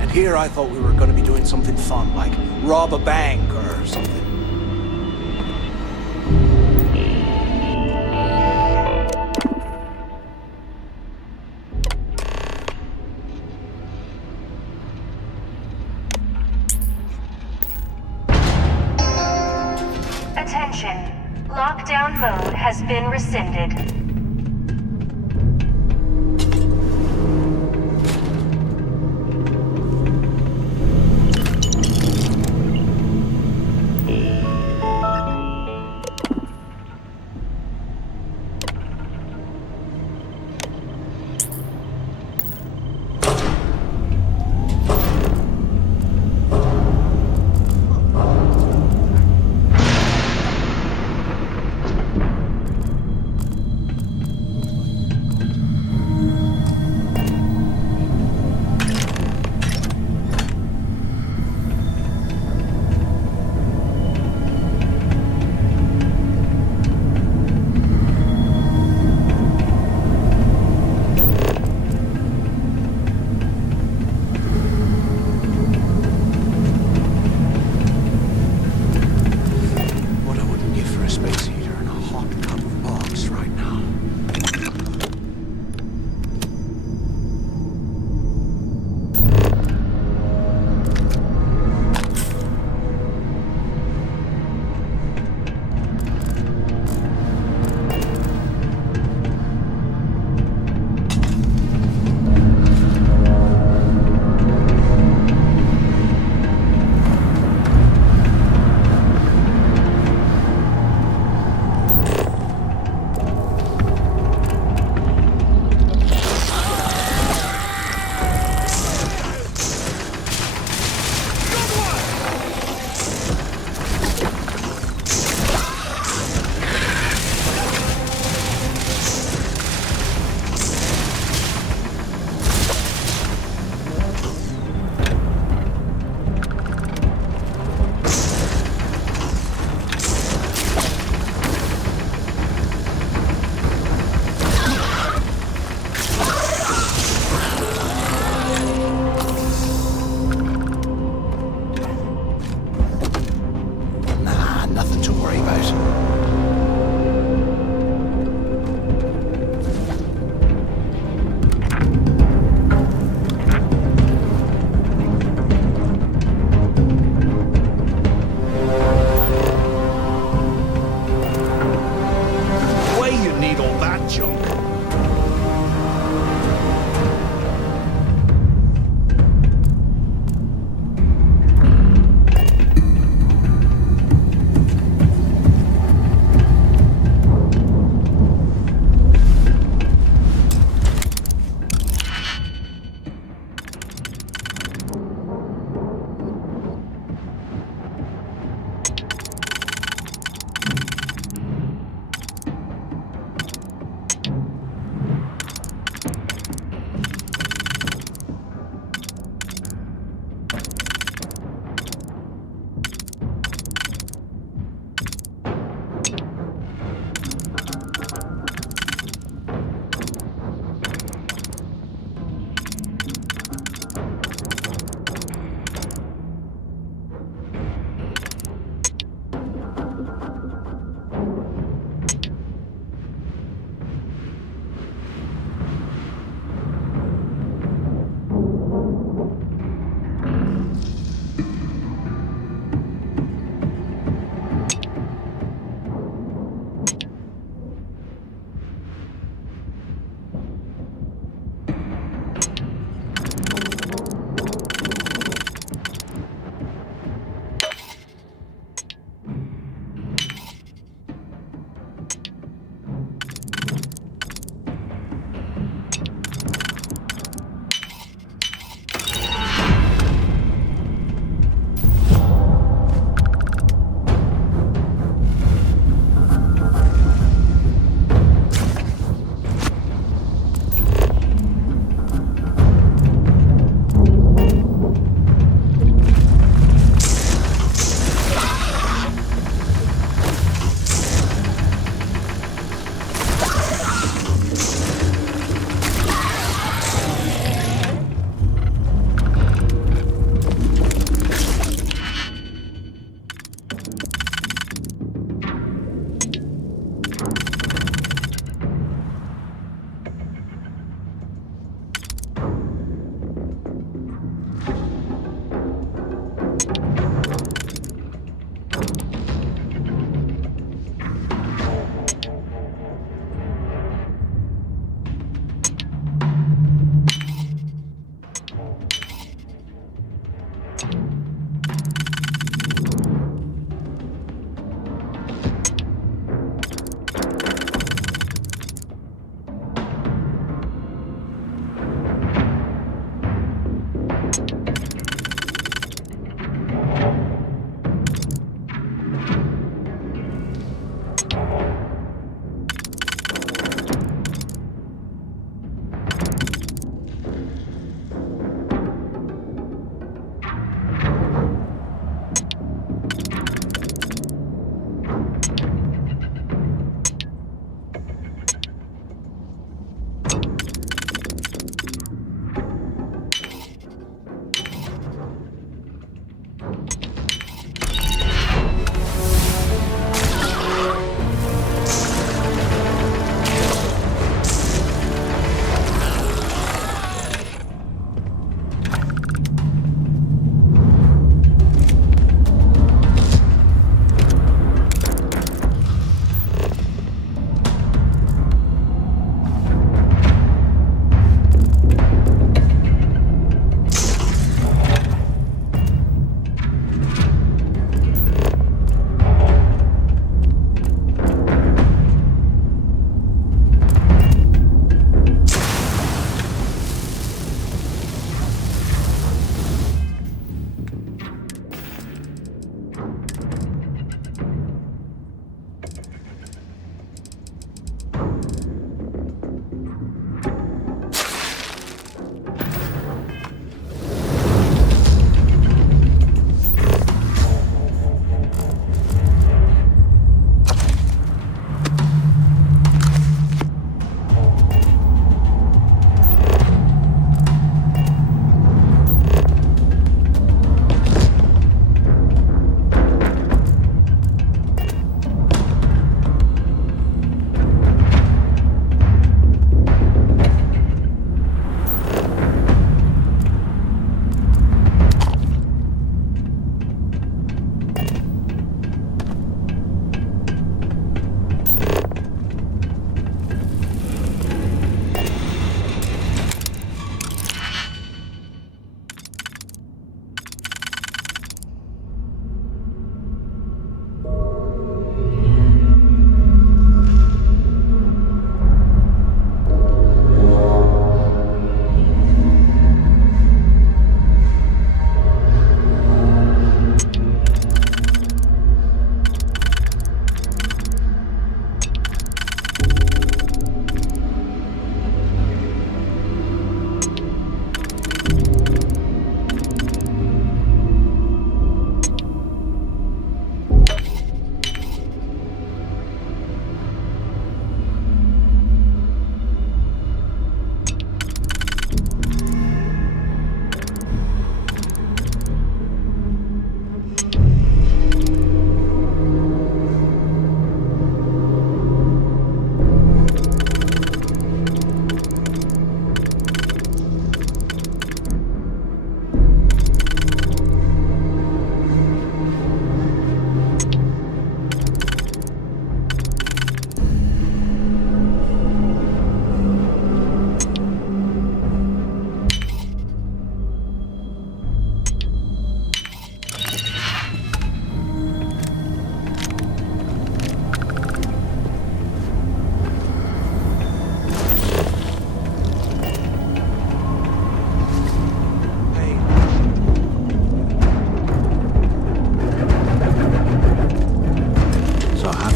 And here I thought we were going to be doing something fun, like rob a bank or something. Attention. Lockdown mode has been rescinded. Nothing to worry about.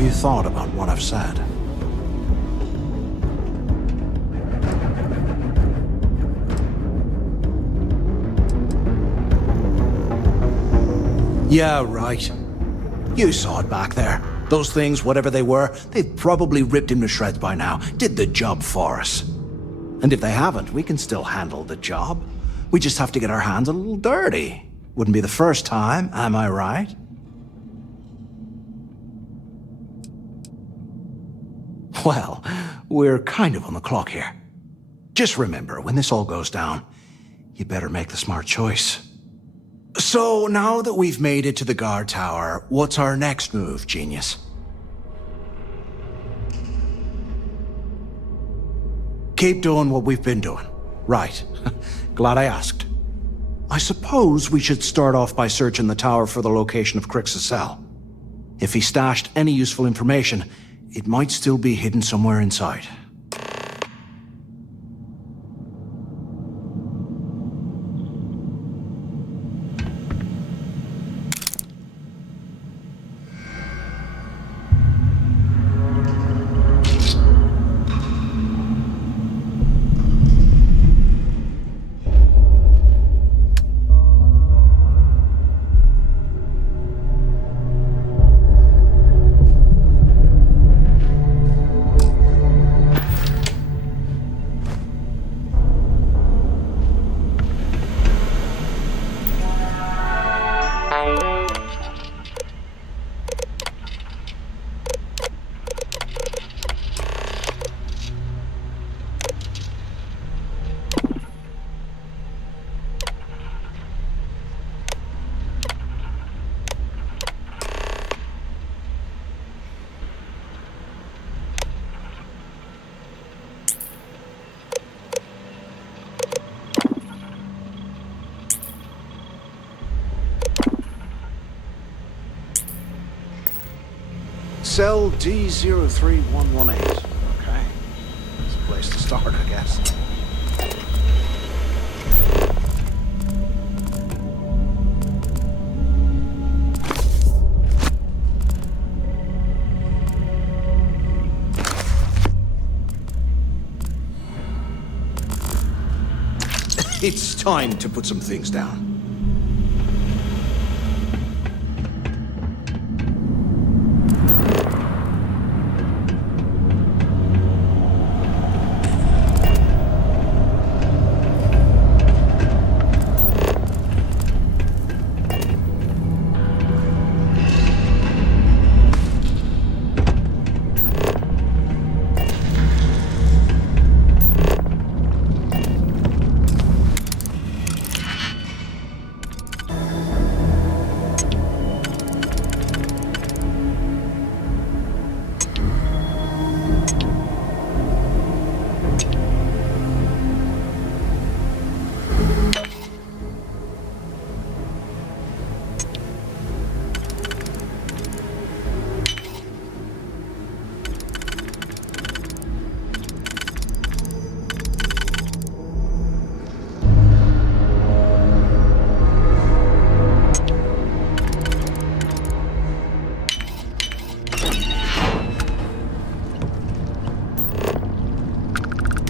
you thought about what I've said? Yeah, right. You saw it back there. Those things, whatever they were, they've probably ripped him to shreds by now. Did the job for us. And if they haven't, we can still handle the job. We just have to get our hands a little dirty. Wouldn't be the first time, am I right? Well, we're kind of on the clock here. Just remember, when this all goes down, you better make the smart choice. So, now that we've made it to the guard tower, what's our next move, genius? Keep doing what we've been doing. Right. Glad I asked. I suppose we should start off by searching the tower for the location of Crix's cell. If he stashed any useful information, it might still be hidden somewhere inside. Cell D03118. Okay. That's a place to start, I guess. It's time to put some things down.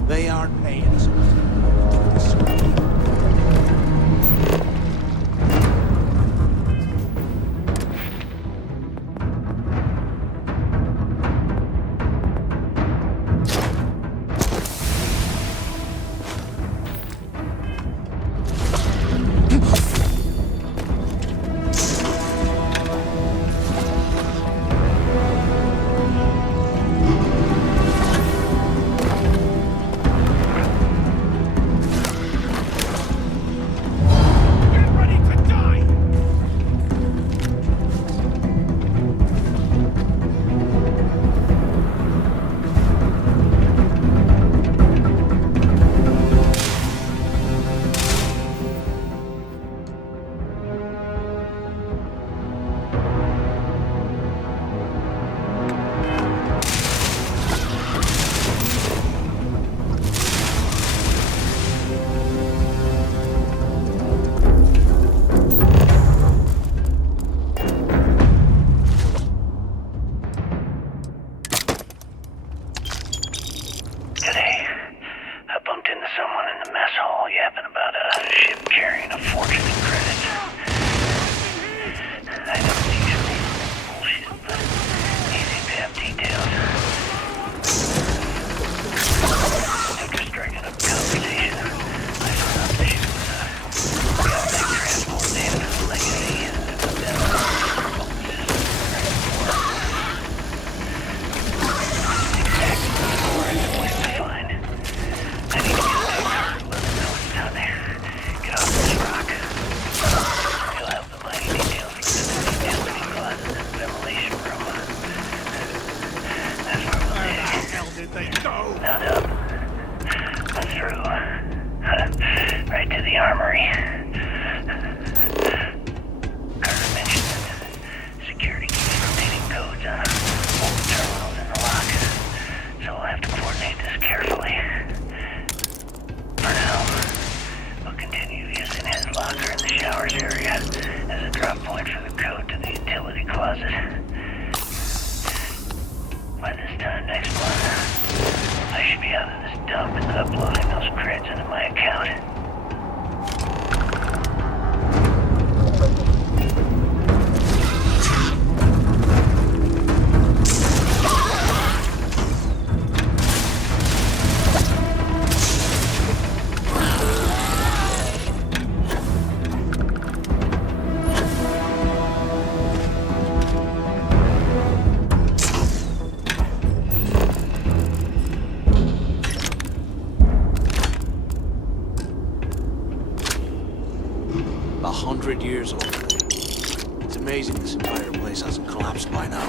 They aren't paying us. Not up, but through. Right to the armory. Carter mentioned that security keeps rotating codes on all the terminals in the lock, so we'll have to coordinate this carefully. For now, we'll continue using his locker in the showers area as a drop point for the code to the utility closet. By this time next month, I should be out of this dump and uploading those creds into my account. Years old. It's amazing this entire place hasn't collapsed by now.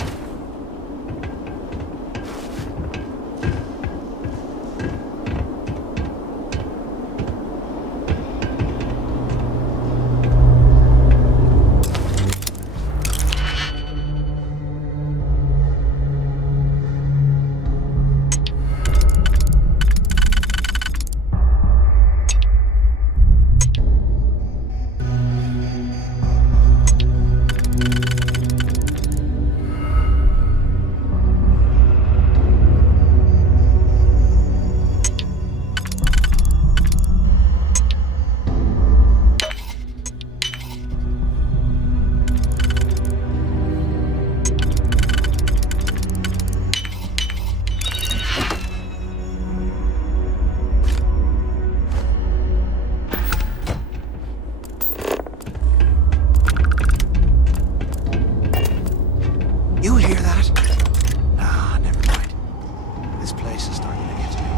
You hear that? Ah, never mind. This place is starting to get to me.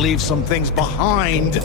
Leave some things behind.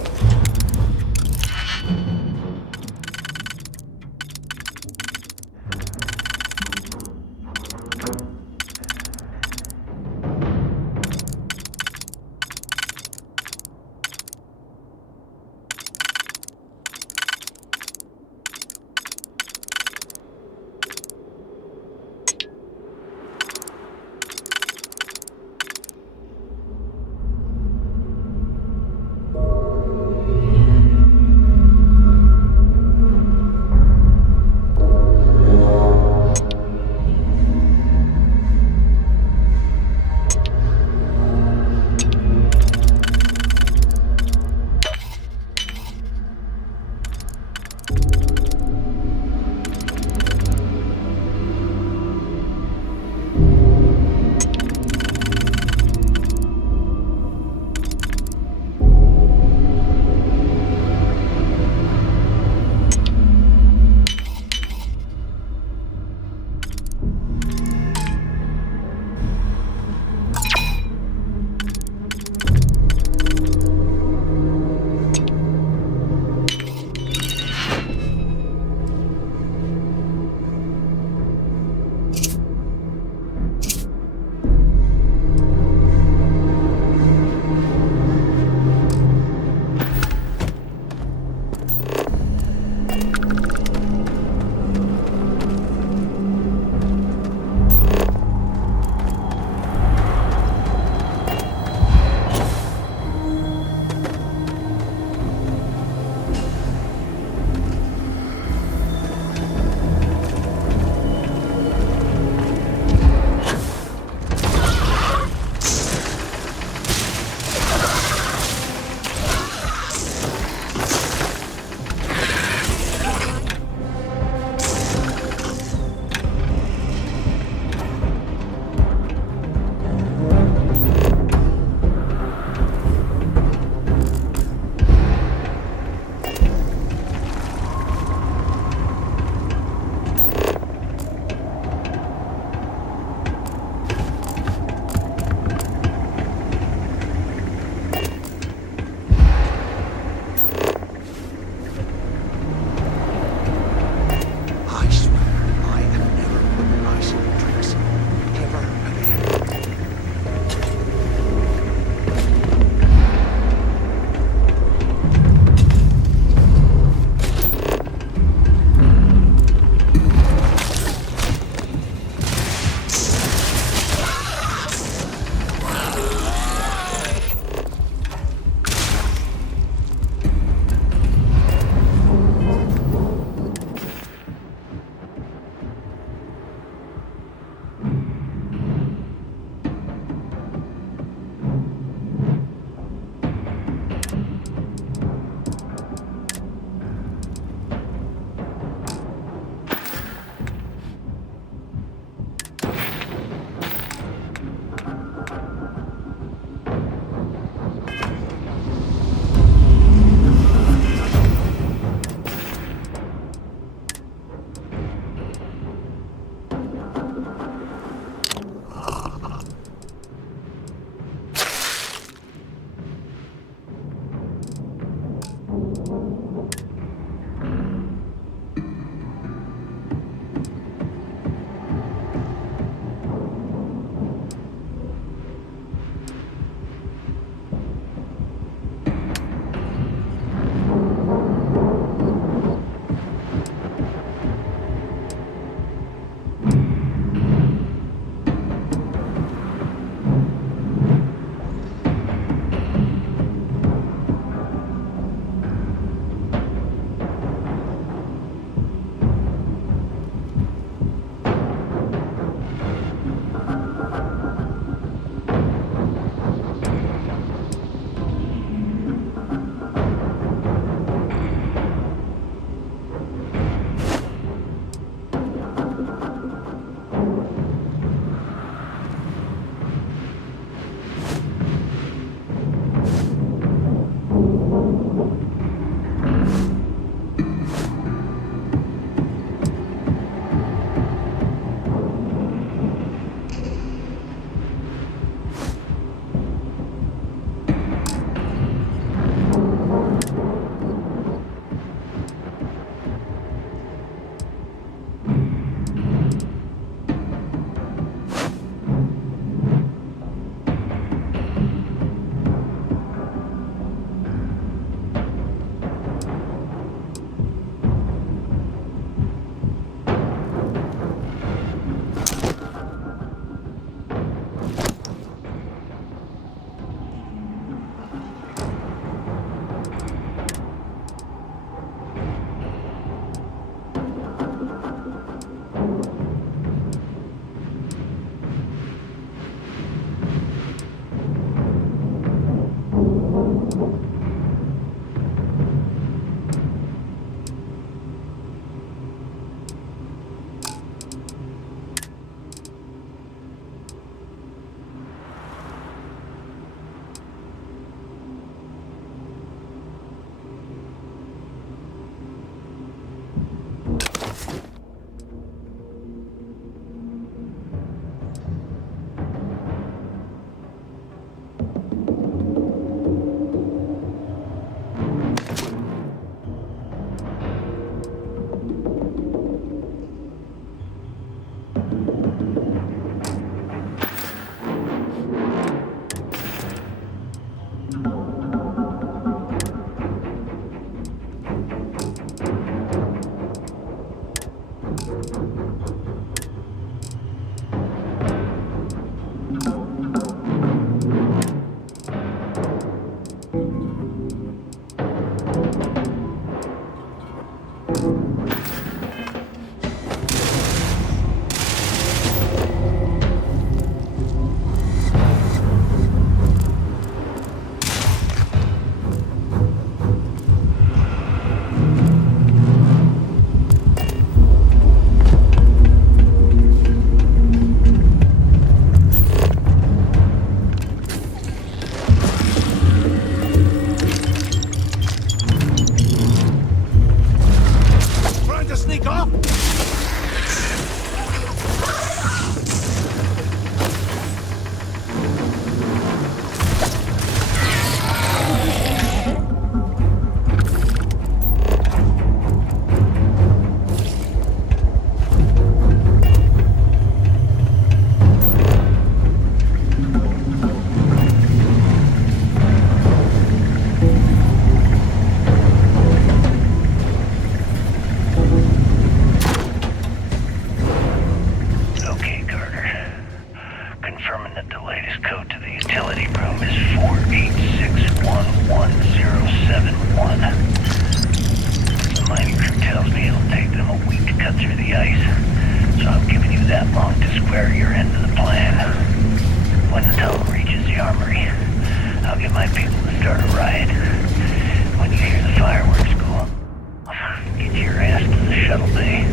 shuttle bay.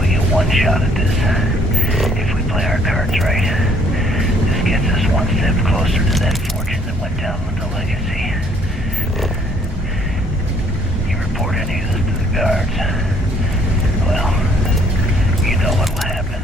We get one shot at this. If we play our cards right, this gets us one step closer to that fortune that went down with the legacy. You report any of this to the guards, well, you know what will happen.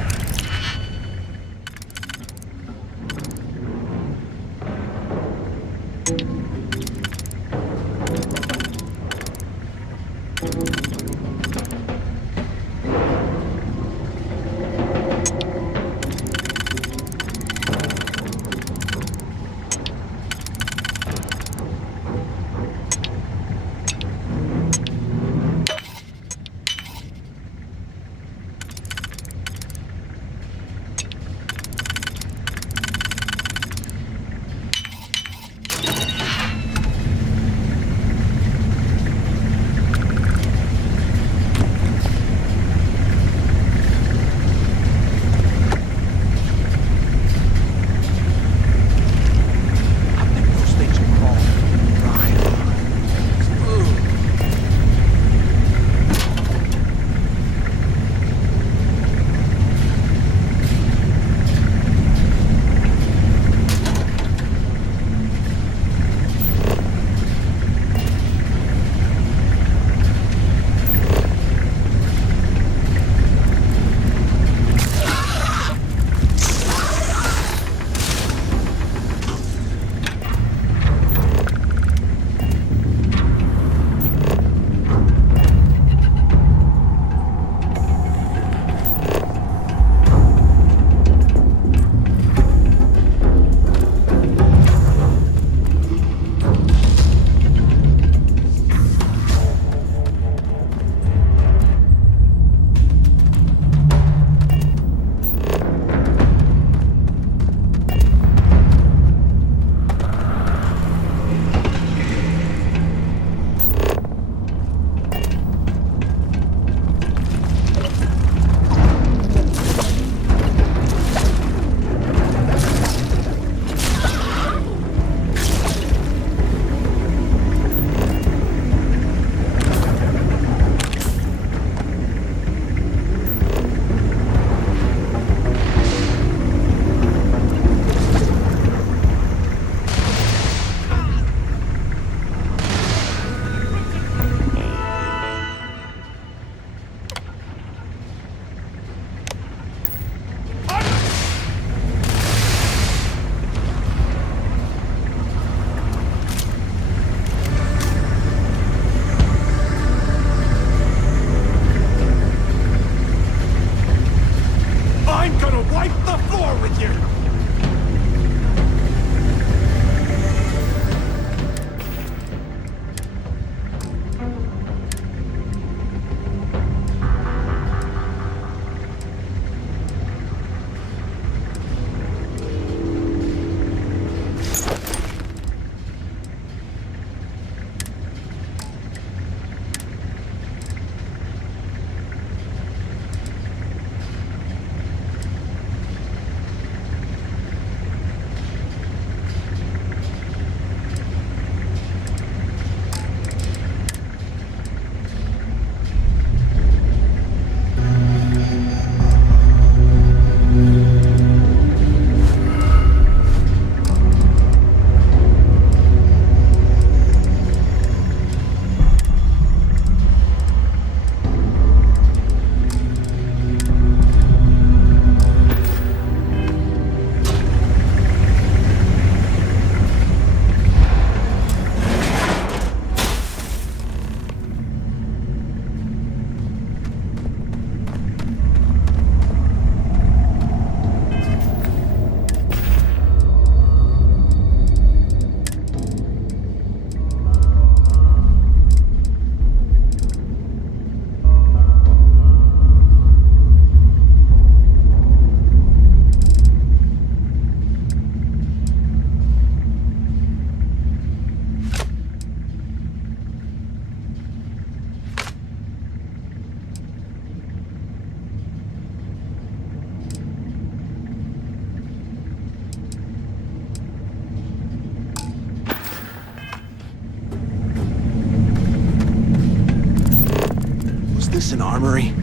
this an armory?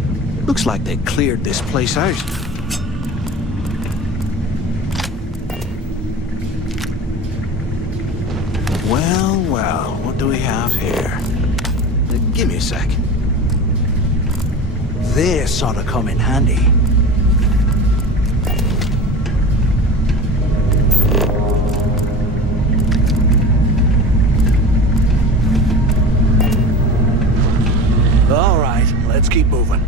Looks like they cleared this place out. Well, well, what do we have here? Give me a sec. This ought to come in handy. All right, let's keep moving.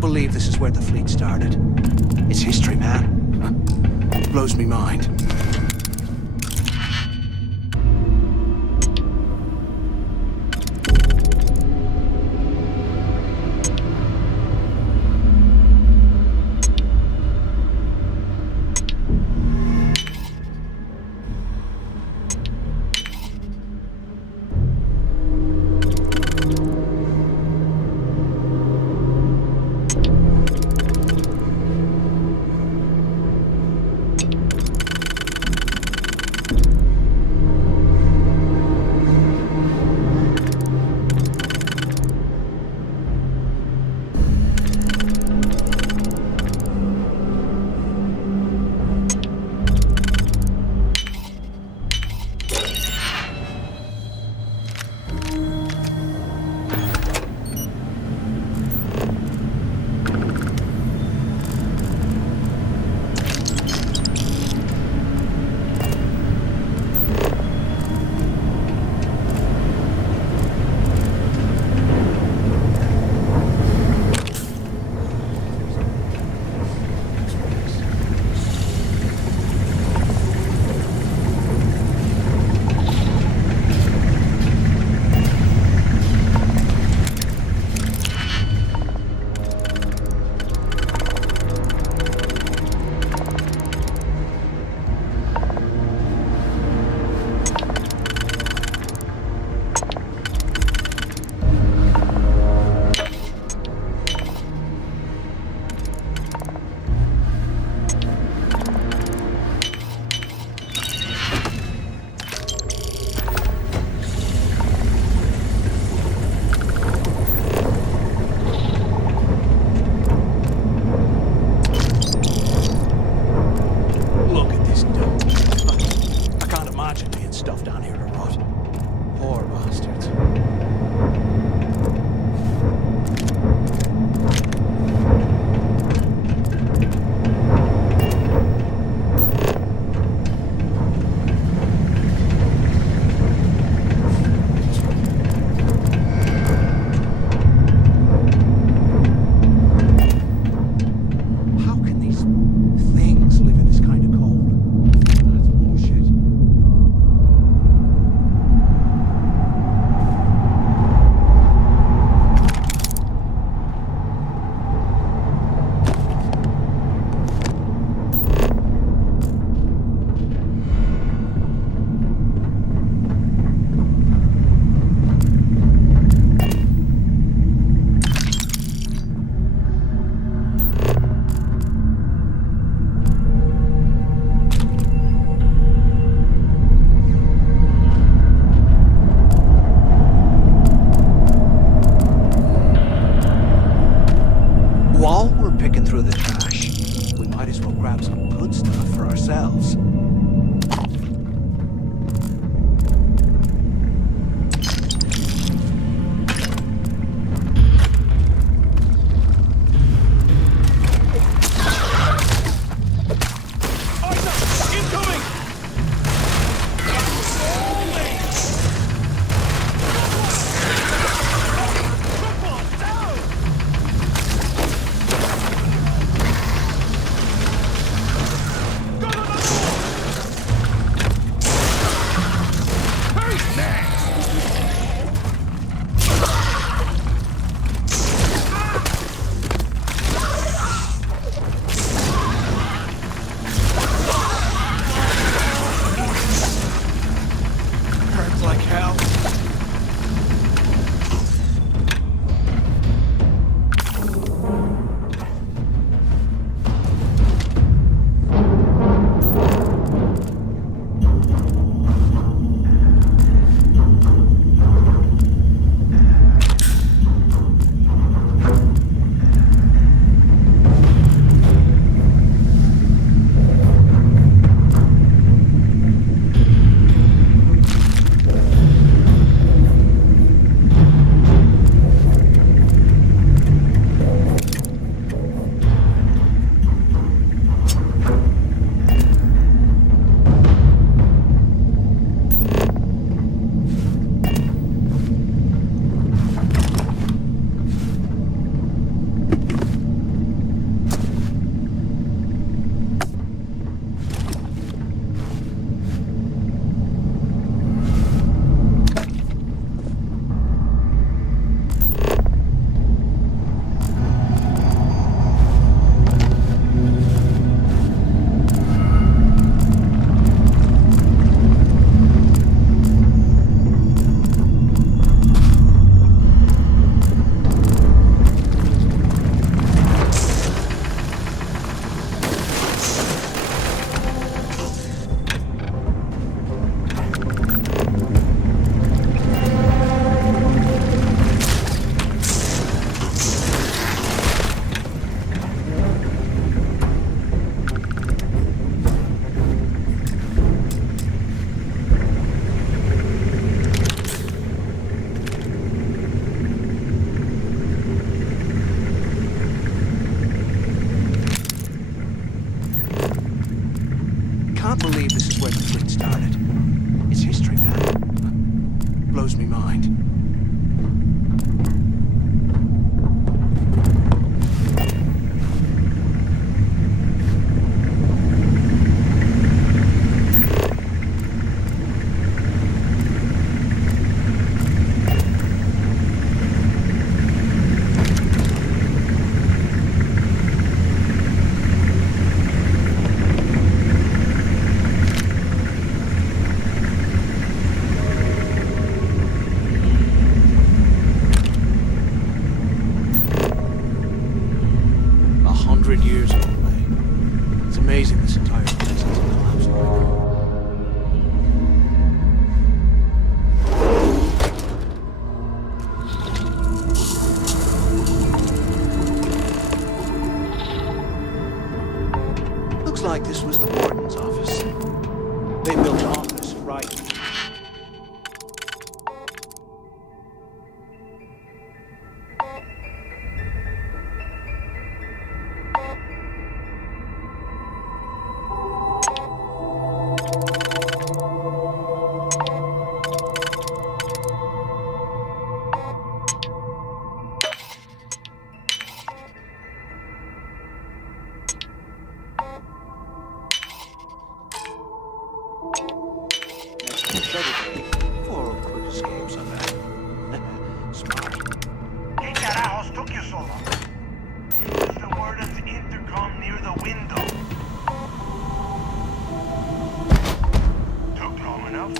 Believe this is where the fleet started. It's history, man. Huh? Blows me mind. good stuff for ourselves. Can't believe this is where the fleet started. It's history, man. Blows me mind. Years away. It's amazing this entire place has collapsed like that. Looks like this was the warden's office. They built an office right. For quick escapes, I bet. Smart. ¿Qué carajos took you so long? Use the warden's intercom near the window. Took long enough?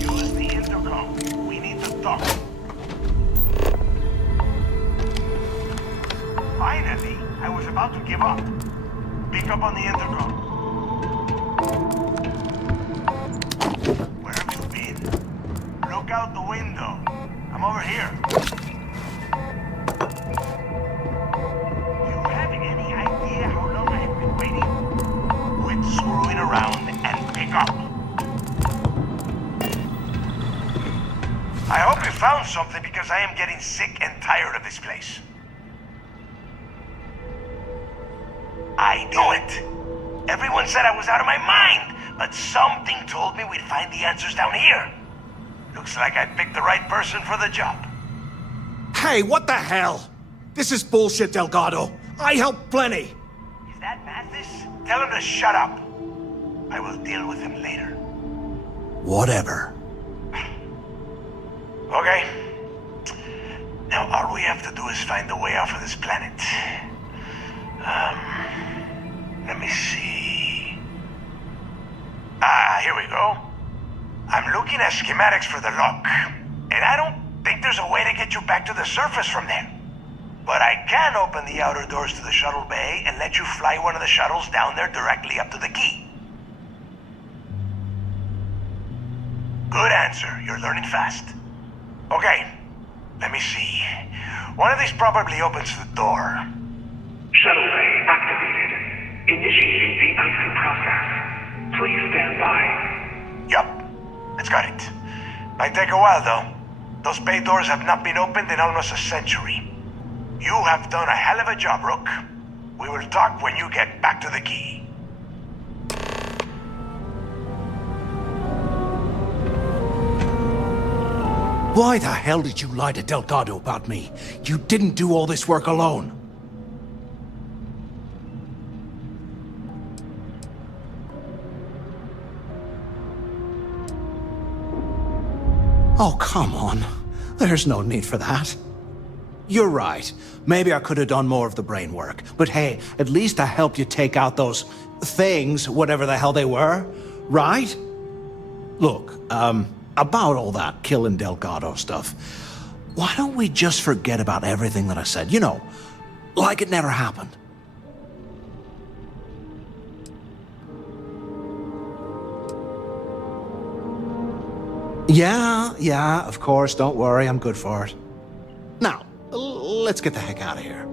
Use the intercom. We need to talk. Finally, I was about to give up. Pick up on the intercom. Where have you been? Look out the window. I'm over here. Do you have any idea how long I have been waiting? found something because I am getting sick and tired of this place. I knew it. Everyone said I was out of my mind, but something told me we'd find the answers down here. Looks like I picked the right person for the job. Hey, what the hell? This is bullshit, Delgado. I helped plenty. Is that Mathis? Tell him to shut up. I will deal with him later. Whatever. Okay. Now all we have to do is find the way off of this planet. Let me see. Here we go. I'm looking at schematics for the lock, and I don't think there's a way to get you back to the surface from there. But I can open the outer doors to the shuttle bay and let you fly one of the shuttles down there directly up to the key. Good answer. You're learning fast. Okay, let me see. One of these probably opens the door. Shuttle bay activated. Initiating the icing process. Please stand by. Yup, that's got it. Might take a while though. Those bay doors have not been opened in almost a century. You have done a hell of a job, Rook. We will talk when you get back to the key. Why the hell did you lie to Delgado about me? You didn't do all this work alone. Oh, come on. There's no need for that. You're right. Maybe I could have done more of the brain work. But hey, at least I helped you take out those things, whatever the hell they were, right? Look, about all that killing Delgado stuff, why don't we just forget about everything that I said? You know, like it never happened. Yeah, of course, don't worry, I'm good for it. Now, let's get the heck out of here.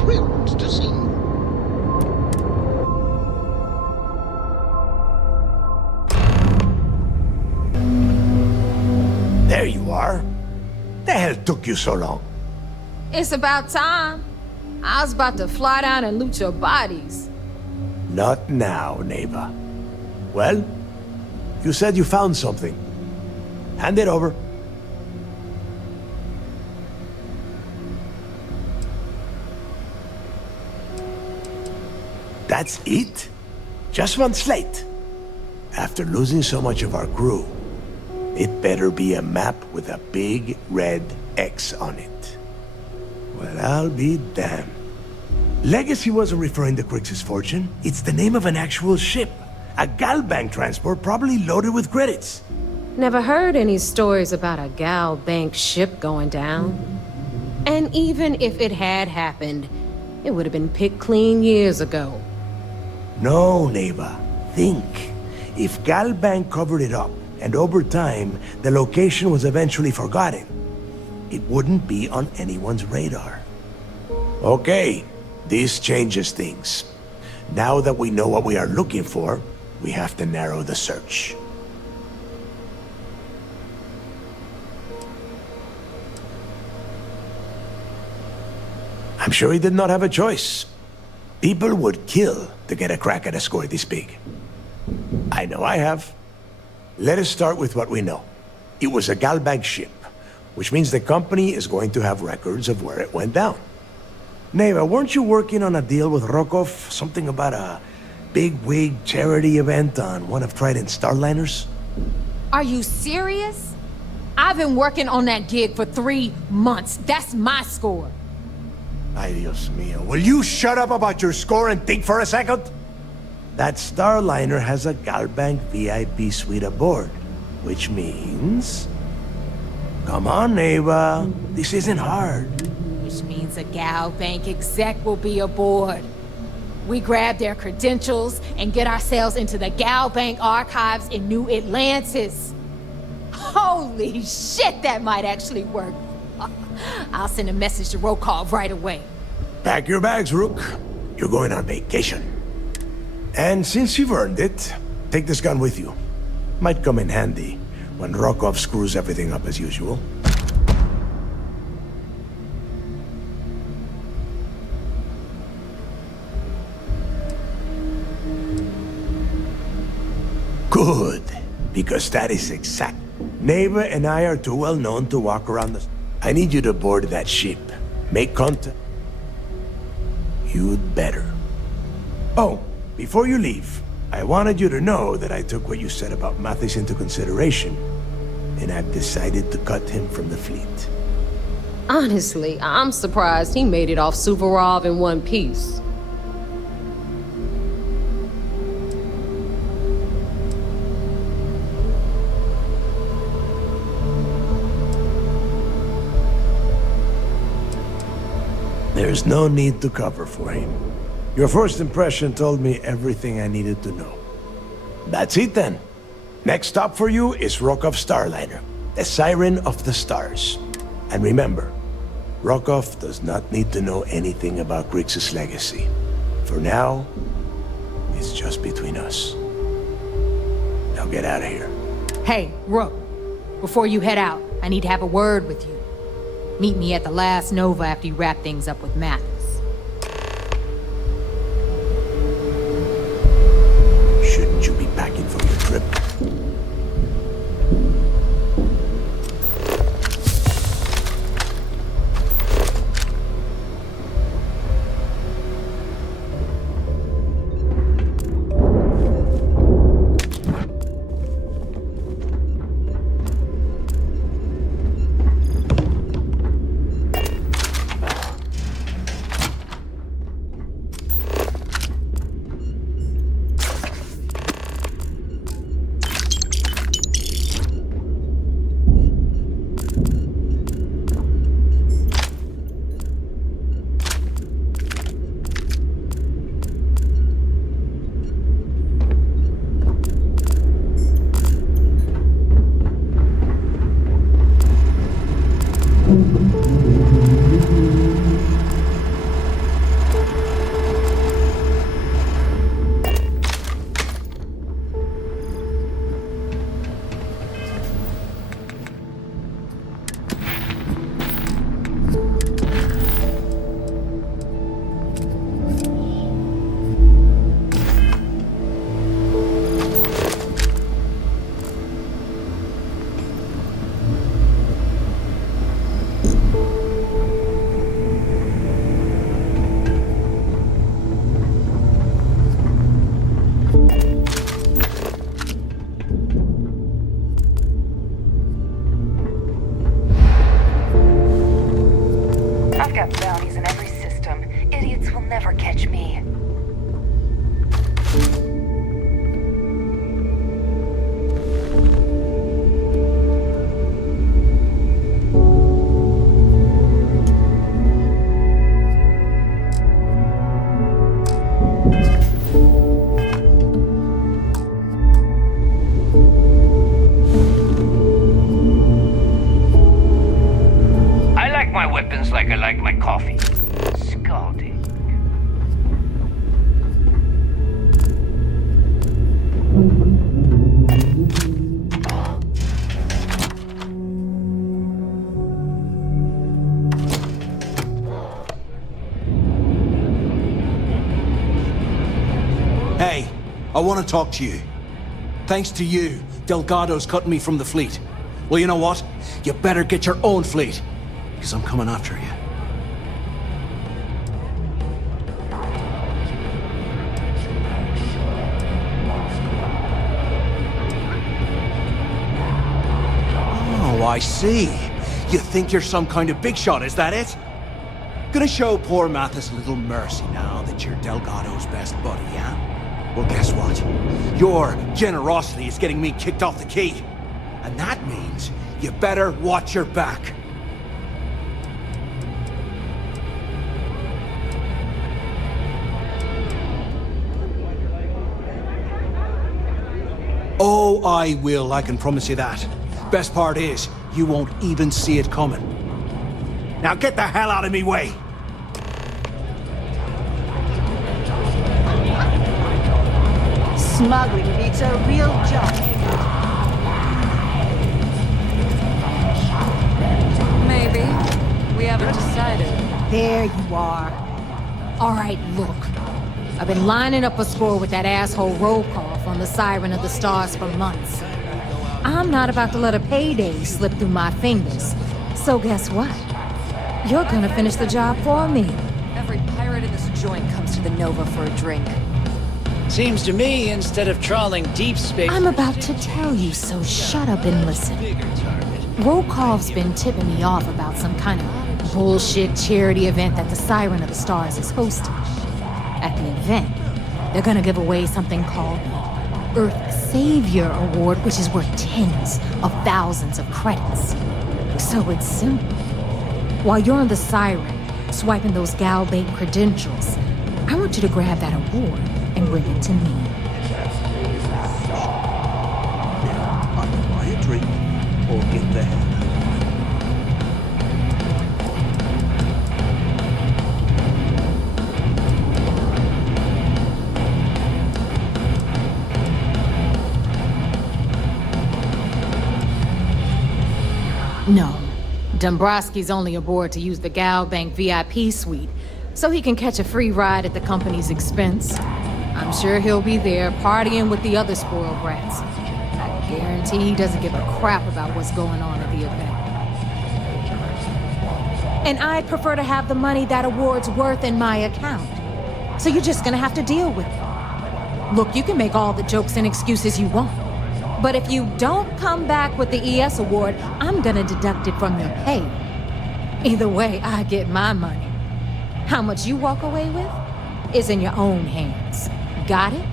thrilled to see you. There you are. The hell took you so long? It's about time. I was about to fly down and loot your bodies. Not now, neighbor. Well, you said you found something. Hand it over. That's it? Just one slate? After losing so much of our crew, it better be a map with a big red X on it. Well, I'll be damned. Legacy wasn't referring to Crix's fortune. It's the name of an actual ship. A Galbank transport probably loaded with credits. Never heard any stories about a Gal Bank ship going down. And even if it had happened, it would have been picked clean years ago. No, neighbor. Think. If Galbank covered it up, and over time, the location was eventually forgotten, it wouldn't be on anyone's radar. Okay, this changes things. Now that we know what we are looking for, we have to narrow the search. I'm sure he did not have a choice. People would kill to get a crack at a score this big. I know I have. Let us start with what we know. It was a Galbank ship, which means the company is going to have records of where it went down. Neva, weren't you working on a deal with Rokov? Something about a big-wig charity event on one of Trident's Starliners? Are you serious? I've been working on that gig for 3 months. That's my score. Ay, Dios mío. Will you shut up about your score and think for a second? That Starliner has a Galbank VIP suite aboard, which means... Come on, Neva. This isn't hard. Which means a Gal Bank exec will be aboard. We grab their credentials and get ourselves into the Gal Bank archives in New Atlantis. Holy shit, that might actually work. I'll send a message to Rokov right away. Pack your bags, Rook. You're going on vacation. And since you've earned it, take this gun with you. Might come in handy when Rokov screws everything up as usual. Good, because that is exact. Neva and I are too well known to walk around the... I need you to board that ship. Make contact. You'd better. Oh, before you leave, I wanted you to know that I took what you said about Mathis into consideration, and I've decided to cut him from the fleet. Honestly, I'm surprised he made it off Suvorov in one piece. There's no need to cover for him. Your first impression told me everything I needed to know. That's it then. Next stop for you is Rokov Starliner, the Siren of the Stars. And remember, Rokov does not need to know anything about Grix's legacy. For now, it's just between us. Now get out of here. Hey, Rook, before you head out, I need to have a word with you. Meet me at the last Nova after you wrap things up with Mathis. Shouldn't you be packing for your trip? never catch me. I like my weapons like I like my coffee. Scalding. Hey, I want to talk to you. Thanks to you, Delgado's cutting me from the fleet. Well, you know what? You better get your own fleet, because I'm coming after you. Oh, I see. You think you're some kind of big shot, is that it? Gonna show poor Mathis a little mercy now that you're Delgado's best buddy, yeah? Well, guess what? Your generosity is getting me kicked off the key. And that means you better watch your back. Oh, I will, I can promise you that. Best part is, you won't even see it coming. Now get the hell out of me way! Smuggling, it's a real job. Maybe. We haven't decided. There you are. All right, look. I've been lining up a score with that asshole roll call on the Siren of the Stars for months. I'm not about to let a payday slip through my fingers. So guess what? You're gonna finish the job for me. Every pirate in this joint comes to the Nova for a drink. Seems to me, instead of trawling deep space... I'm about to tell you, so shut up and listen. Rokov's been tipping me off about some kind of bullshit charity event that the Siren of the Stars is hosting. At the event, they're gonna give away something called the Earth Savior Award, which is worth tens of thousands of credits. So it's simple. While you're on the Siren, swiping those Galbait credentials, I want you to grab that award and bring it to me. Either buy a drink or get the hell out. No. Dombrowski's only aboard to use the Galbank VIP suite, so he can catch a free ride at the company's expense. I'm sure he'll be there partying with the other spoiled brats. I guarantee he doesn't give a crap about what's going on at the event. And I'd prefer to have the money that award's worth in my account. So you're just gonna have to deal with it. Look, you can make all the jokes and excuses you want. But if you don't come back with the ES award, I'm gonna deduct it from your pay. Either way, I get my money. How much you walk away with is in your own hands. Got it?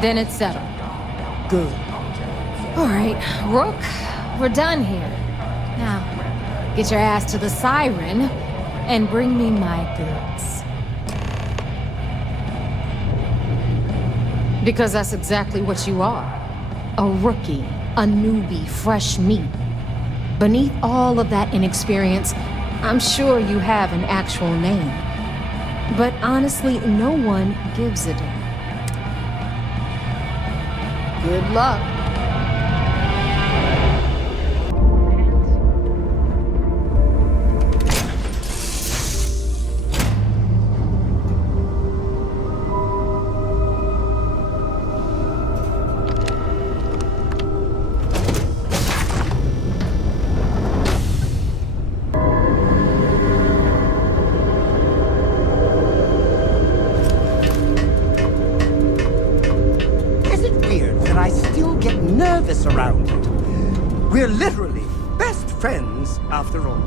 Then it's settled. Good. All right, Rook, we're done here. Now, get your ass to the Siren and bring me my goods. Because that's exactly what you are. A rookie, a newbie, fresh meat. Beneath all of that inexperience, I'm sure you have an actual name. But honestly, no one gives a damn. Good luck. Around it. We're literally best friends after all.